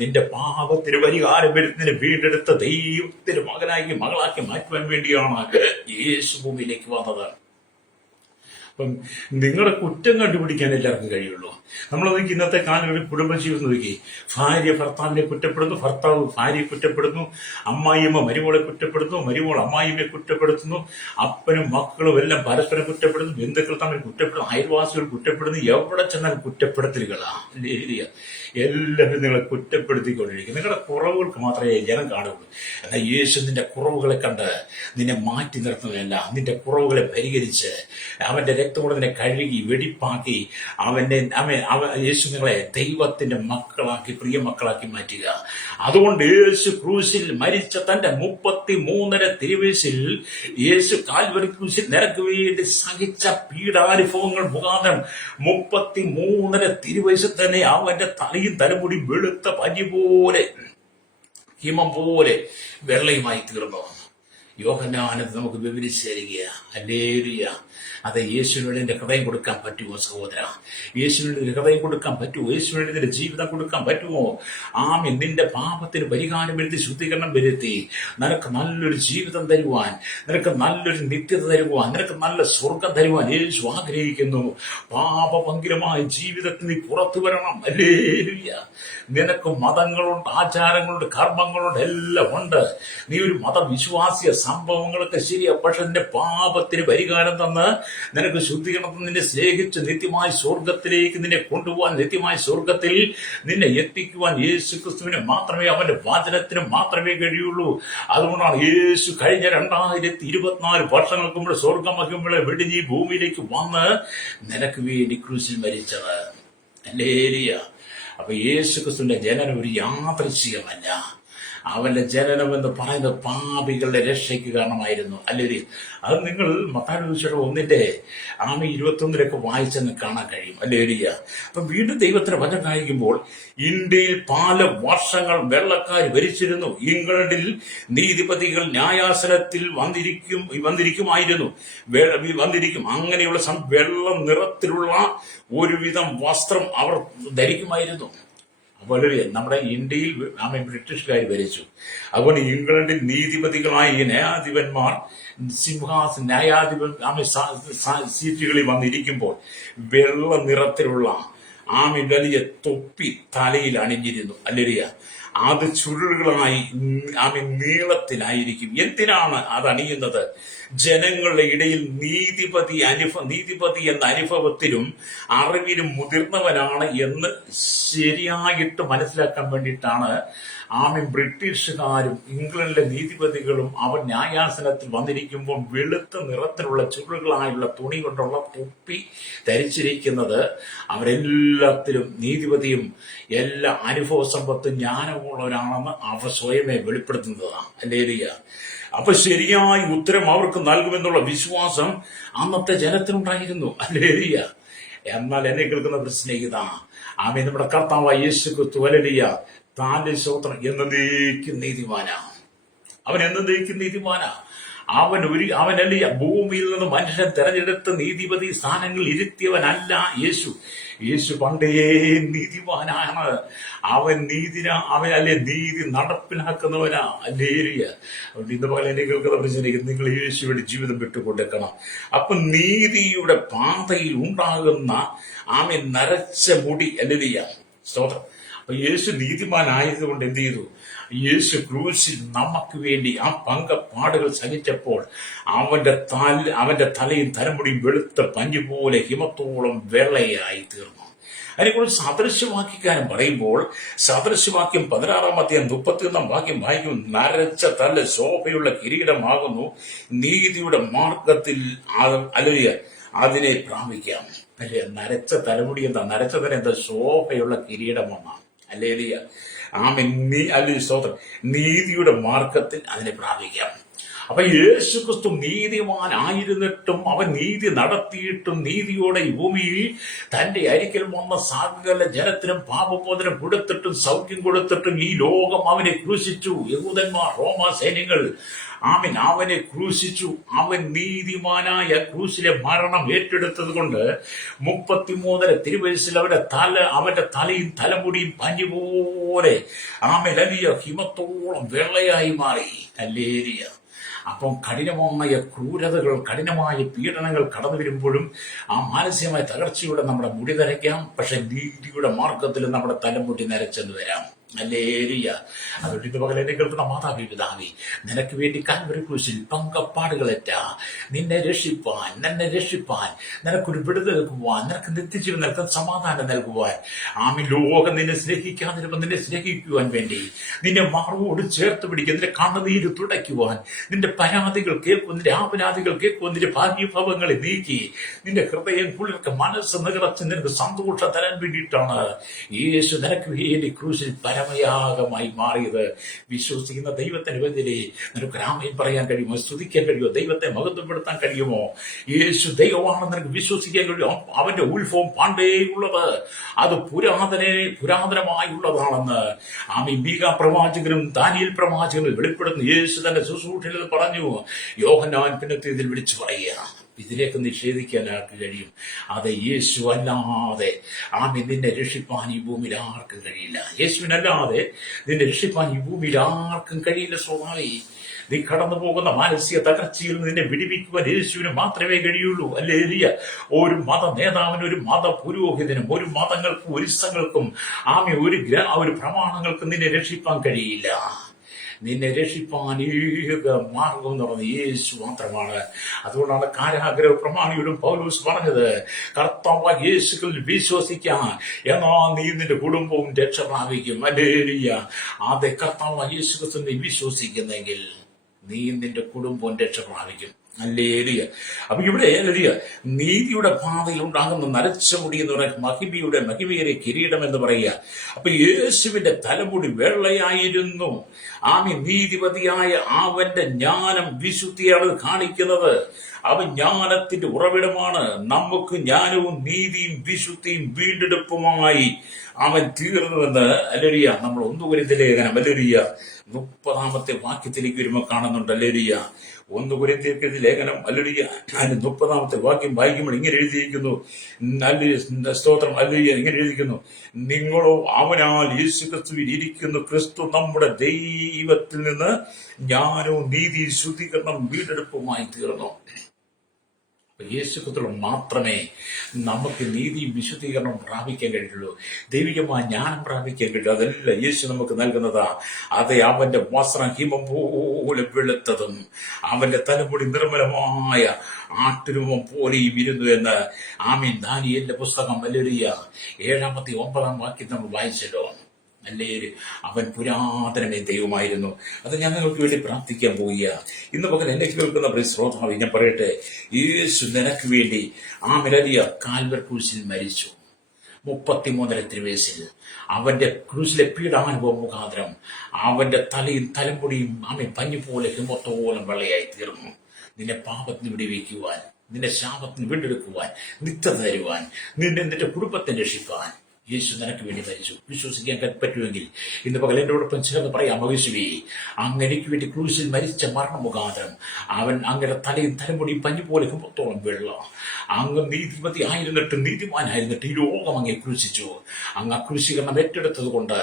നിന്റെ പാപത്തിന് പരിഹാരം വരുന്നതിന് വീണ്ടെടുത്ത ദൈവത്തിന് മകളാക്കി മാറ്റുവാൻ വേണ്ടിയാണ് യേശു ഭൂമിയിലേക്ക് വന്നത്. അപ്പം നിങ്ങളുടെ കുറ്റം കണ്ടുപിടിക്കാൻ എല്ലാവർക്കും കഴിയുള്ളൂ. നമ്മൾ നോക്കി ഇന്നത്തെ കാലങ്ങളിൽ കുടുംബജീവിതം നോക്കി, ഭാര്യ ഭർത്താവിനെ കുറ്റപ്പെടുന്നു, ഭർത്താവ് ഭാര്യയെ കുറ്റപ്പെടുന്നു, അമ്മായിയമ്മ മരുമോളെ കുറ്റപ്പെടുന്നു, മരുമോൾ അമ്മായിയമ്മയെ കുറ്റപ്പെടുത്തുന്നു, അപ്പനും മക്കളും എല്ലാം പരസ്പരം കുറ്റപ്പെടുന്നു, ബന്ധുക്കൾ തമ്മിൽ കുറ്റപ്പെടുന്നു, അയൽവാസികൾ കുറ്റപ്പെടുന്നു. എവിടെ ചെന്നാൽ കുറ്റപ്പെടുത്തലുകളാണ്. എല്ലാവരും നിങ്ങളെ കുറ്റപ്പെടുത്തിക്കൊണ്ടിരിക്കും. നിങ്ങളുടെ കുറവുകൾക്ക് മാത്രമേ ജനം കാണുള്ളൂ. എന്നാൽ യേശു നിന്റെ കുറവുകളെ കണ്ട് നിന്നെ മാറ്റി നിർത്തുന്നതല്ല, നിന്റെ കുറവുകളെ പരിഹരിച്ച് അവന്റെ രക്തം കൊണ്ട് നിന്നെ കഴുകി വെടിപ്പാക്കി യേശു നിങ്ങളെ ദൈവത്തിന്റെ മക്കളാക്കി, പ്രിയ മക്കളാക്കി മാറ്റുക. അതുകൊണ്ട് യേശു ക്രൂശിൽ മരിച്ച തന്റെ 33 തിരുവയസ്സിൽ യേശു കാൽവരി ക്രൂശിൽ നിനക്ക് വേണ്ടി സഹിച്ച പീഡാനുഭവങ്ങൾ മുഖാന്തരം 33 തിരുവയസ്സിൽ തന്നെ അവന്റെ തലയും തലമുടി വെളുത്ത പഞ്ഞി പോലെ ഹിമം പോലെ വെള്ളയുമായി തീർന്നു. യോഹന്നാനത് നമുക്ക് വിവരിച്ചു തരിക. ഹല്ലേലൂയ. അത് യേശുവിനോട് നിന്റെ ഹൃദയം കൊടുക്കാൻ പറ്റുമോ സഹോദര? യേശുവിനോട് നിന്റെ ഹൃദയം കൊടുക്കാൻ പറ്റുമോ? യേശുവിനോട് നിന്റെ ജീവിതം കൊടുക്കാൻ പറ്റുമോ? ആമേൻ. നിന്റെ പാപത്തിന് പരിഹാരം വരുത്തി ശുദ്ധീകരണം വരുത്തി നിനക്ക് നല്ലൊരു ജീവിതം തരുവാൻ, നിനക്ക് നല്ലൊരു നിത്യത തരുവാൻ, നിനക്ക് നല്ല സ്വർഗം തരുവാൻ യേശു ആഗ്രഹിക്കുന്നു. പാപഭംഗിരമായ ജീവിതത്തിൽ നീ പുറത്തു വരണം. ഹല്ലേലൂയ. നിനക്ക് മതങ്ങളുണ്ട്, ആചാരങ്ങളുണ്ട്, കർമ്മങ്ങളുണ്ട്, എല്ലാം ഉണ്ട്. നീ ഒരു മതവിശ്വാസിയ, സംഭവങ്ങളൊക്കെ ശരിയാ. പക്ഷെ നിന്റെ പാപത്തിന് പരിഹാരം തന്ന് നിനക്ക് ശുദ്ധീകരണം, നിന്നെ സ്നേഹിച്ച് നിത്യമായ സ്വർഗത്തിലേക്ക് നിന്നെ കൊണ്ടുപോകാൻ, നിത്യമായ സ്വർഗത്തിൽ നിന്നെ എത്തിക്കുവാൻ യേശു ക്രിസ്തുവിന് മാത്രമേ, അവന്റെ വചനത്തിന് മാത്രമേ കഴിയുള്ളൂ. അതുകൊണ്ടാണ് യേശു കഴിഞ്ഞ 2024 വർഷങ്ങൾക്ക് മുമ്പ് സ്വർഗമഹിമകളെ വെടിഞ്ഞ് ഈ ഭൂമിയിലേക്ക് വന്ന് നിനക്ക് വേണ്ടി ക്രൂശിൽ മരിച്ചത്. ഹല്ലേലൂയ. അപ്പൊ യേശു ക്രിസ്തുവിന്റെ ജനനം ഒരു യാദൃശ്ചികമല്ല. അവന്റെ ജനനം എന്ന് പറയുന്നത് പാപികളുടെ രക്ഷയ്ക്ക് കാരണമായിരുന്നു. അല്ലെങ്കിൽ അത് നിങ്ങൾ മത്തായി സുവിശേഷം 1:21 വായിച്ചെന്ന് കാണാൻ കഴിയും. അല്ലെങ്കിൽ അപ്പൊ വീണ്ടും ദൈവത്തിന്റെ വചനം കാണിക്കുമ്പോൾ ഇന്ത്യയിൽ പല വർഷങ്ങൾ വെള്ളക്കാർ ഭരിച്ചിരുന്നു. ഇംഗ്ലണ്ടിൽ നീതിപതികൾ ന്യായാസനത്തിൽ വന്നിരിക്കുമായിരുന്നു. അങ്ങനെയുള്ള വെള്ള നിറത്തിലുള്ള ഒരുവിധം വസ്ത്രം അവർ ധരിക്കുമായിരുന്നു. വളരെ നമ്മുടെ ഇന്ത്യയിൽ ബ്രിട്ടീഷുകാർ ഭരിച്ചു. അതുകൊണ്ട് ഇംഗ്ലണ്ടിൽ നീതിപതികളായ ഈ ന്യായാധിപന്മാർ സീറ്റുകളിൽ വന്നിരിക്കുമ്പോൾ വെള്ള നിറത്തിലുള്ള വലിയ തൊപ്പി തലയിൽ അണിഞ്ഞിരുന്നു. അല്ലേരിയ. അത് ചുരുളുകളായി നീളത്തിലായിരിക്കും. എന്തിനാണ് അത് അണിയുന്നത്? ജനങ്ങളുടെ ഇടയിൽ നീതിപതി എന്ന അനുഭവത്തിലും അറിവിലും മുതിർന്നവനാണ് എന്ന് ശരിയായിട്ട് മനസ്സിലാക്കാൻ വേണ്ടിയിട്ടാണ് ബ്രിട്ടീഷുകാരും ഇംഗ്ലണ്ടിലെ നീതിപതികളും അവർ ന്യായാസനത്തിൽ വന്നിരിക്കുമ്പോൾ വെളുത്ത നിറത്തിലുള്ള ചുരുളുകളായുള്ള തുണി കൊണ്ടുള്ള തൊപ്പി ധരിച്ചിരിക്കുന്നത്. അവരെല്ലാത്തിലും നീതിപതിയും എല്ലാ അനുഭവ സമ്പത്തും ജ്ഞാനമുള്ളവരാണെന്ന് അവർ സ്വയമേ വെളിപ്പെടുത്തുന്നതാണ്. ഹല്ലേലൂയ. അപ്പൊ ശരിയായ ഉത്തരം അവർക്ക് നൽകുമെന്നുള്ള വിശ്വാസം അന്നത്തെ ജനത്തിനുണ്ടായിരുന്നു. ഹല്ലേലൂയ. എന്നാൽ എന്നെ കേൾക്കുന്ന സ്നേഹിത, നമ്മുടെ കർത്താവായ യേശു ക്രിസ്തു, ഹല്ലേലൂയ, താന്റെ സ്തോത്രം, എന്നേക്കും നീതിമാനാ. അവൻ എന്നേക്കും നീതിമാനാ. അവനല്ല ഭൂമിയിൽ നിന്ന് മനുഷ്യൻ തെരഞ്ഞെടുത്ത നീതിപതി സ്ഥാനങ്ങളിൽ ഇരുത്തിയവനല്ല യേശു. യേശു പണ്ടേ നീതിമാനാണ്. അവനല്ലേ നീതി നടപ്പിലാക്കുന്നവനാ. അല്ലേരിയ. അതുകൊണ്ട് ഇന്ന് പകൽ എന്നെ കേൾക്കുന്ന പ്രശ്നം, നിങ്ങൾ യേശുവിന്റെ ജീവിതം വിട്ടുകൊടുക്കണം. അപ്പൊ നീതിയുടെ പാതയിൽ ഉണ്ടാകുന്ന നരച്ച മുടി, അല്ലേരിയ, സ്തോത്രം. അപ്പൊ യേശു നീതിമാനായതുകൊണ്ട് എന്ത് ചെയ്തു? യേശു ക്രൂശിൽ നമുക്ക് വേണ്ടി ആ പങ്കപ്പാടുകൾ സഹിച്ചപ്പോൾ അവന്റെ തലയും തലമുടിയും വെളുത്ത പഞ്ഞു പോലെ ഹിമത്തോളം വെള്ളയായി തീർന്നു. അതിനെക്കുറിച്ച് സദൃശ്യവാക്യക്കാരൻ പറയുമ്പോൾ സദൃശ്യവാക്യം 16-31 വായിക്കും. നരച്ച തല ശോഭയുള്ള കിരീടമാകുന്നു, നീതിയുടെ മാർഗത്തിൽ അല്ലെ അതിനെ പ്രാപിക്കാം. അല്ലെ, നരച്ച തലമുടി എന്താ? നരച്ച തല എന്താ? ശോഭയുള്ള കിരീടമെന്നാണ്. ഹല്ലേലൂയ. സ്തോത്രം. നീതിയുടെ മാർഗത്തിൽ അതിനെ പ്രാപിക്കാം. അപ്പൊ യേശു ക്രിസ്തു നീതിമാനായിരുന്നിട്ടും അവൻ നീതി നടത്തിയിട്ടും നീതിയോടെ ഈ ഭൂമിയിൽ തന്റെ അരികിൽ വന്ന സകല ജനത്തിനും പാപമോചനം കൊടുത്തിട്ടും സൗഖ്യം കൊടുത്തിട്ടും ഈ ലോകം അവനെ ക്രൂശിച്ചു. യഹൂദന്മാർ, റോമാ സൈന്യങ്ങൾ അവനെ ക്രൂശിച്ചു. അവൻ നീതിമാനായ ക്രൂശിലെ മരണം ഏറ്റെടുത്തത് കൊണ്ട് 33 തിരുവയസ്സിൽ അവന്റെ തലയും തലമുടിയും പഞ്ഞുപോലെ വലിയ ഹിമത്തോളം വെള്ളയായി മാറി. ഹല്ലേലൂയ. അപ്പം കഠിനമായ ക്രൂരതകൾ, കഠിനമായ പീഡനങ്ങൾ കടന്നു വരുമ്പോഴും മാനസികമായ തകർച്ചയുടെ നമ്മുടെ മുടി നരയ്ക്കാം. പക്ഷെ നീതിയുടെ മാർഗത്തിൽ നമ്മുടെ തലമുടി നരച്ചെന്ന് വരാം. ഹല്ലേലൂയ. അതുകൊണ്ട് ഇത് പകൽ എന്നെ കേൾക്കുന്ന മാതാവേ, പിതാവേ, നിനക്ക് വേണ്ടി കാൽവരി ക്രൂശിൽ പങ്കപ്പാടുകളേറ്റ നിന്നെ രക്ഷിപ്പാൻ, നിനക്കൊരു വിടുതൽ നൽകുവാൻ, നിനക്ക് നിത്യജീവൻ നൽകാൻ, സമാധാനം നൽകുവാൻ, ലോകം നിന്നെ സ്നേഹിക്കാതിരുമ്പോൾ നിന്നെ സ്നേഹിക്കുവാൻ വേണ്ടി, നിന്നെ മാറോട് ചേർത്ത് പിടിക്കുക, നിന്റെ കണ്ണുനീര് തുടയ്ക്കുവാൻ, നിന്റെ പരാതികൾ കേൾക്കുവാൻ, നിന്റെ ആപരാധികൾ കേൾക്കുവാൻ, നിന്റെ ഭാഗ്യഭാവങ്ങളെ നീക്കി നിന്റെ ഹൃദയം കുളിർക്ക് മനസ്സ് നിറച്ച് നിനക്ക് സന്തോഷം തരാൻ വേണ്ടിയിട്ടാണ് യേശു നിനക്ക് വേണ്ടി ക്രൂശിൽ പരമയാഗമായി മാറിയത് വിശ്വസിക്കുന്ന ദൈവത്തിന് ബദലേ നിനക്ക് രാമയും പറയാൻ കഴിയുമോ? സ്തുതിക്കാൻ കഴിയുമോ? ദൈവത്തെ മഹത്വപ്പെടുത്താൻ കഴിയുമോ? യേശു ദൈവമാണെന്ന് നിനക്ക് വിശ്വസിക്കാൻ കഴിയുമോ? അവന്റെ ഉത്ഭവം പണ്ടേയുള്ളത്, അത് പുരാതനമായുള്ളതാണെന്ന് മീക പ്രവാചകനും ദാനിയേൽ പ്രവാചകനും വെളിപ്പെടുത്തുന്ന യേശു തന്റെ ശുശ്രൂഷയിൽ പറഞ്ഞു. യോഹന്നാൻ പിന്നത്തെ ഇതിൽ വിളിച്ചു പറയുക, ഇതിലേക്ക് നിഷേധിക്കാൻ ആർക്ക് കഴിയും? അത് യേശു അല്ലാതെ നിന്നെ രക്ഷിപ്പാൻ ഈ ഭൂമിയിൽ ആർക്കും കഴിയില്ല. യേശുവിനല്ലാതെ നിന്നെ രക്ഷിപ്പാൻ ഈ ഭൂമിയിൽ ആർക്കും കഴിയില്ല. സ്വാഭാവി നീ കടന്നു പോകുന്ന മാനസിക തകർച്ചയിൽ നിന്നെ വിടിവിക്കുവാൻ യേശുവിന് മാത്രമേ കഴിയുള്ളൂ. ഹല്ലേലൂയ. ഒരു മത നേതാവിനും ഒരു മത പുരോഹിതനും ഒരു മതങ്ങൾക്കും ഒരു ഇസങ്ങൾക്കും ഒരു പ്രമാണങ്ങൾക്കും നിന്നെ രക്ഷിപ്പാൻ കഴിയില്ല. നിന്നെ രക്ഷിപ്പാൻ ഏക മാർഗം എന്ന് പറയുന്നത് യേശു മാത്രമാണ്. അതുകൊണ്ടാണ് കാരാഗ്രഹ പ്രമാണിയോടും പൗലോസ് പറഞ്ഞത്, കർത്താവ് യേശുക്കളിൽ വിശ്വസിക്കാൻ, എന്നാൽ നീ നിന്റെ കുടുംബവും രക്ഷ പ്രാപിക്കും. ഹല്ലേലൂയ. അതെ, കർത്താവ് യേശുക്രിസ്തുവിൽ നീ വിശ്വസിക്കുന്നെങ്കിൽ നീ നിന്റെ കുടുംബവും രക്ഷ പ്രാപിക്കും. ഹല്ലേലൂയ. അപ്പൊ ഇവിടെ നീതിയുടെ പാതയിൽ ഉണ്ടാകുന്ന നരച്ച മുടി എന്ന് പറയുന്ന മഹിമയേറിയ കിരീടം എന്ന് പറയുക. അപ്പൊ യേശുവിന്റെ തലമുടി വെള്ളയായിരുന്നു. നീതിപതിയായ അവന്റെ ജ്ഞാനം വിശുദ്ധിയാണ് കാണിക്കുന്നത്. അവൻ ജ്ഞാനത്തിന്റെ ഉറവിടമാണ്. നമുക്ക് ജ്ഞാനവും നീതിയും വിശുദ്ധിയും വീണ്ടെടുപ്പുമായി അവൻ തീർന്നുവെന്ന് ഹല്ലേലൂയ നമ്മൾ 1 കൊരിന്ത്യർ ലേഖനം ഹല്ലേലൂയ 30-ാമത്തെ വാക്യത്തിലേക്ക് വരുമ്പോൾ കാണുന്നുണ്ട്. ഹല്ലേലൂയ 1 കൊരിന്ത്യർ ലേഖനം ഹല്ലേലൂയ അതിന് 30-ാമത്തെ വാക്യം വായിക്കുമ്പോൾ ഇങ്ങനെ എഴുതിയിരിക്കുന്നു. സ്തോത്രം. ഹല്ലേലൂയ. ഇങ്ങനെ എഴുതിയിരിക്കുന്നു, നിങ്ങളോ അവനാൽ യേശുക്രിസ്തുവിൽ ഇരിക്കുന്നു. ക്രിസ്തു നമ്മുടെ ദൈവത്തിൽ നിന്ന് ജ്ഞാനവും നീതി ശുദ്ധീകരണം വീണ്ടെടുപ്പുമായി തീർന്നു. യേശുക്രിസ്തുവിൽ മാത്രമേ നമുക്ക് നീതിയും വിശുദ്ധീകരണം പ്രാപിക്കാൻ കഴിയുള്ളൂ. ദൈവികമായ ജ്ഞാനം പ്രാപിക്കാൻ കഴിയുള്ളൂ. അതെല്ലാം യേശു നമുക്ക് നൽകുന്നതാ. അതെ, അവന്റെ വസ്ത്രം ഹിമം പോലെ വെളുത്തതും അവന്റെ തലമുടി നിർമ്മലമായ ആട്ടുരൂപം പോലെയും ഇരുന്നു എന്ന് ദാനിയേലിന്റെ പുസ്തകം ഹല്ലേലൂയ 7-ാമത്തെ 9-ാം വാക്യം നമ്മൾ വായിച്ചല്ലോ. അല്ലേ, അവൻ പുരാതനമേ ദൈവമായിരുന്നു. അത് ഞാൻ നിങ്ങൾക്ക് വേണ്ടി പ്രാർത്ഥിക്കാൻ പോവുക. ഇന്ന് പകൽ എന്നെ കേൾക്കുന്ന ശ്രോതാവ്, ഞാൻ പറയട്ടെ, യേശു നിനക്ക് വേണ്ടി കാൽവരി ക്രൂശിൽ മരിച്ചു. 33 വയസ്സിൽ അവന്റെ ക്രൂശിലെ പീഡാനുഭവം മുഖാന്തരം അവന്റെ തലയും തലമുടിയും പഞ്ഞു പോലെ ഹിമത്തോളം വെള്ളയായി തീർന്നു. നിന്നെ പാപത്തിന് വിടിവെക്കുവാൻ, നിന്റെ ശാപത്തിന് വീണ്ടെടുക്കുവാൻ, നിത്യത തരുവാൻ, നിന്റെ കുടുംബത്തെ രക്ഷിപ്പാൻ യേശു നിനക്ക് വേണ്ടി മരിച്ചു. വിശ്വസിക്കാൻ പറ്റുമെങ്കിൽ ഇന്ന് പകൽ എന്നോടൊപ്പം ചേർന്ന് പറയാം, യേശുവേ, അങ്ങനെക്ക് വേണ്ടി ക്രൂശിൽ മരിച്ച മരണം മുഖാന്തരം അവൻ അങ്ങനെ തലയും തലമുടിയും പഞ്ഞു പോലെ ഹിമത്തോളം വെള്ളം, അങ്ങ് നീതിപതി ആയിരുന്നിട്ട് നീതിമാനായിരുന്നിട്ട് ഈ ലോകം അങ്ങേ ക്രൂശിച്ചു. അങ്ങ് ക്രൂശീകരണം ഏറ്റെടുത്തത് കൊണ്ട്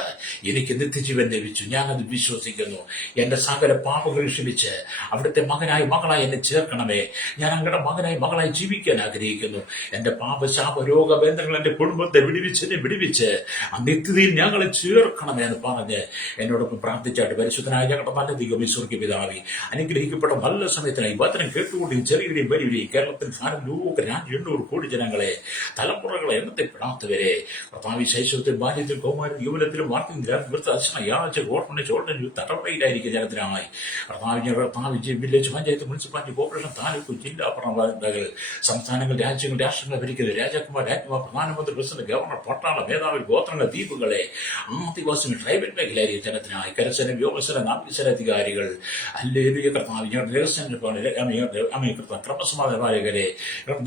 എനിക്ക് നിത്യജീവൻ ലഭിച്ചു. ഞാനത് വിശ്വസിക്കുന്നു. എന്റെ സകല പാപങ്ങൾ ക്ഷമിച്ച് അവിടുത്തെ മകനായി മകളായി എന്നെ ചേർക്കണമേ. ഞാൻ അങ്ങയുടെ മകനായി മകളായി ജീവിക്കാൻ ആഗ്രഹിക്കുന്നു. എന്റെ പാപശാപ രോഗബന്ധങ്ങൾ എന്റെ കുടുംബത്തെ വിടിവിച്ച് ആ നിത്യതയിൽ ഞങ്ങളെ ചേർക്കണമേ എന്ന് പറഞ്ഞ് എന്നോടൊപ്പം പ്രാർത്ഥിച്ചാട്ട് പരിശുദ്ധനായ ഞങ്ങളുടെ നല്ല ദൈവമേ, സ്വർഗ്ഗീയ പിതാവേ, അനുഗ്രഹിക്കപ്പെട്ട നല്ല സമയത്തിനായി വചനം കേട്ടുകൊണ്ടും ചെറിയുടെയും വലിയുടെയും കേരളത്തിൽ 800 കോടി ജനങ്ങളെ, തലമുറകളെ എണ്ണത്തിൽപ്പെടാത്തവരെ കർത്താവ് ശൈശവത്തിൽ, ബാല്യത്തിൽ, കൗമാരം, യുവനത്തിലും തടവറയിലായിരിക്കും ജനത്തിനായി കർത്താവ് village panchayat, municipality, corporation, taluk, ജില്ലാ ഭരണകൂടങ്ങൾ, സംസ്ഥാനങ്ങൾ, രാജ്യങ്ങൾ, രാഷ്ട്രങ്ങളെ ഭരിക്കുന്നത് രാജാക്കന്മാർ, രാജ്ഞിമാർ, പ്രധാനമന്ത്രി, പ്രസിഡന്റ്, ഗവർണർ, പട്ടാള മേധാവി, ഗോത്രങ്ങൾ, ദ്വീപുകളെ, ആദിവാസികൾ, ട്രൈബൽ മേഖലയായിരിക്കും ജനത്തിനായി കരസേന, വ്യോമസേന, നാവികസേന അധികാരികൾ, ഹല്ലേലൂയ കർത്താവ് ക്രമസമാധാനപാലകരെ,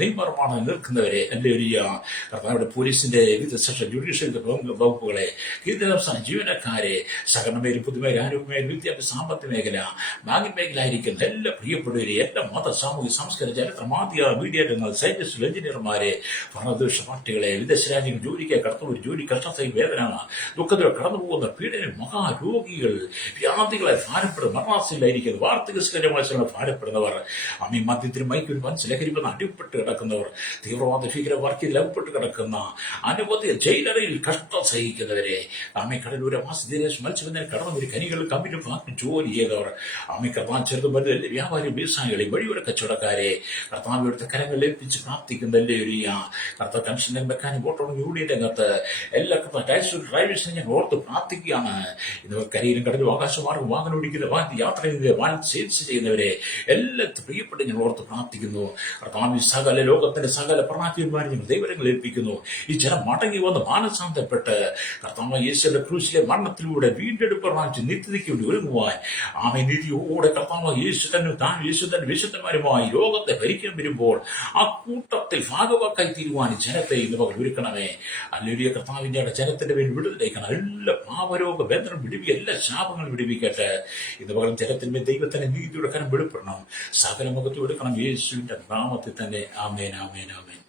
നിയമനിർമ്മാണം നിൽക്കുന്നവരെ, ഹല്ലേലൂയ കർത്താവിടെ പോലീസിന്റെ വിവിധ സെക്ഷൻ, ജുഡീഷ്യൽ വകുപ്പുകളെ, കേന്ദ്ര സംസ്ഥാന ജീവനക്കാരെ, സഹകരണമേലും പുതുമേലും ആരോഗ്യമേലും വിദ്യാഭ്യാസ സാമ്പത്തിക മേഖല, ബാങ്കിങ് മേഖല ആയിരിക്കുന്ന എല്ലാ പ്രിയപ്പെട്ടവരെ, എല്ലാ മത, സാമൂഹിക, സാംസ്കാരിക, ചരിത്ര, മാധ്യമ, മീഡിയ രംഗങ്ങൾ, സയന്റിസ്റ്റുകൾ, എഞ്ചിനീയർമാരെ, ഭരണദേശ പാർട്ടികളെ, വിദേശ രാജ്യങ്ങൾ ജോലിക്കായി കടത്തുപോയി ജോലി കഷ്ടതയും വേദന ദുഃഖത്തിൽ കടന്നുപോകുന്ന പീഡനം, മഹാരോഗികൾ, വ്യാധികളെ ഭാരപ്പെടുന്ന മരണാസിലായിരിക്കുന്ന വാർദ്ധക്യമായ ഭാരപ്പെടുന്നവർ, മദ്യത്തിനും മയക്കിനും മനസ്സിലഹരിപ്പെന്ന് അടിപ്പെട്ട് കിടക്കുന്നവർ, തീവ്രവാദ ഭീകരവാർക്കിൽ അകപ്പെട്ട് കിടക്കുന്ന അനവധി ജയിലറയിൽ കഷ്ടം സഹിക്കുന്നവരെ, കടലൂര മാസദേശം മത്സ്യബന്ധന കടന്നു ഒരു കനികൾ കമ്പിനും ജോലി ചെയ്തവർ, കർത്താൻ ചെറുതും വലുതല്ലേ വ്യാപാരി, വ്യവസായികളെ, വഴിയോര കച്ചവടക്കാരെ കർത്താവിടുത്തെ കരങ്ങളിൽ ഏൽപ്പിച്ച് പ്രാർത്ഥിക്കുന്നല്ലേ ഒരു കർത്താവ് കൺഷൻ മെക്കാനിക്, ഓട്ടോ, യൂണിയൻ രംഗത്ത് എല്ലാ ടാക്സി ഡ്രൈവേഴ്സിനെ ഞാൻ ഓർത്ത് പ്രാർത്ഥിക്കുകയാണ്. ഇന്ന് കരയിലും കടലും ആകാശമാർഗം വാഹനം ഓടിക്കുന്ന യാത്ര ചെയ്യുന്ന സെയിൽസ് ചെയ്യുന്നവരെ എല്ലാ പ്രിയപ്പെട്ട് ഞാൻ ഓർത്ത് പ്രാർത്ഥിക്കുന്നു. കർത്താവ് സകല ലോകത്തിന്റെ സകല പ്രാർത്ഥികന്മാരെ ഞങ്ങൾ ദൈവങ്ങൾ ഏൽപ്പിക്കുന്നു. ഈ ജനം മടങ്ങി വന്ന് മാനസാന്തരപ്പെട്ട് കർത്താവ് യേശുവിന്റെ ക്രൂശിലെ മരണത്തിലൂടെ വീണ്ടെടുപ്പ് പ്രാപിച്ച് നിത്യതയ്ക്ക് വേണ്ടി ഒരുങ്ങുവാൻ ആമേ നീതിയോടെ കർത്താവ് യേശു തന്നെ വിശുദ്ധന്മാരുമായി ലോകത്തെ ഭരിക്കാൻ വരുമ്പോൾ ആ കൂട്ടത്തിൽ ഭാഗവാക്കായി തീരുവാൻ ജനത്തെ ഇന്ന് പകൽ ഒരുക്കണമേ. അല്ലെങ്കിൽ കർത്താവിന്റെ ജനത്തിന്റെ പേര് വിടുതലേക്കണം. എല്ലാ പാപരോഗ ബന്ധനം വിടുവിക്കുക, എല്ലാ ശാപങ്ങളും വിടുവിക്കട്ടെ. ഇന്ന് പകരം ജനത്തിന്റെ ദൈവത്തിന്റെ നീതിയുടെ കരം വെളിപ്പെടണം. സകല മുഖത്ത് എടുക്കണം യേശുവിന്റെ നാമത്തിൽ തന്നെ. ആമേൻ, ആമേൻ, ആമേൻ.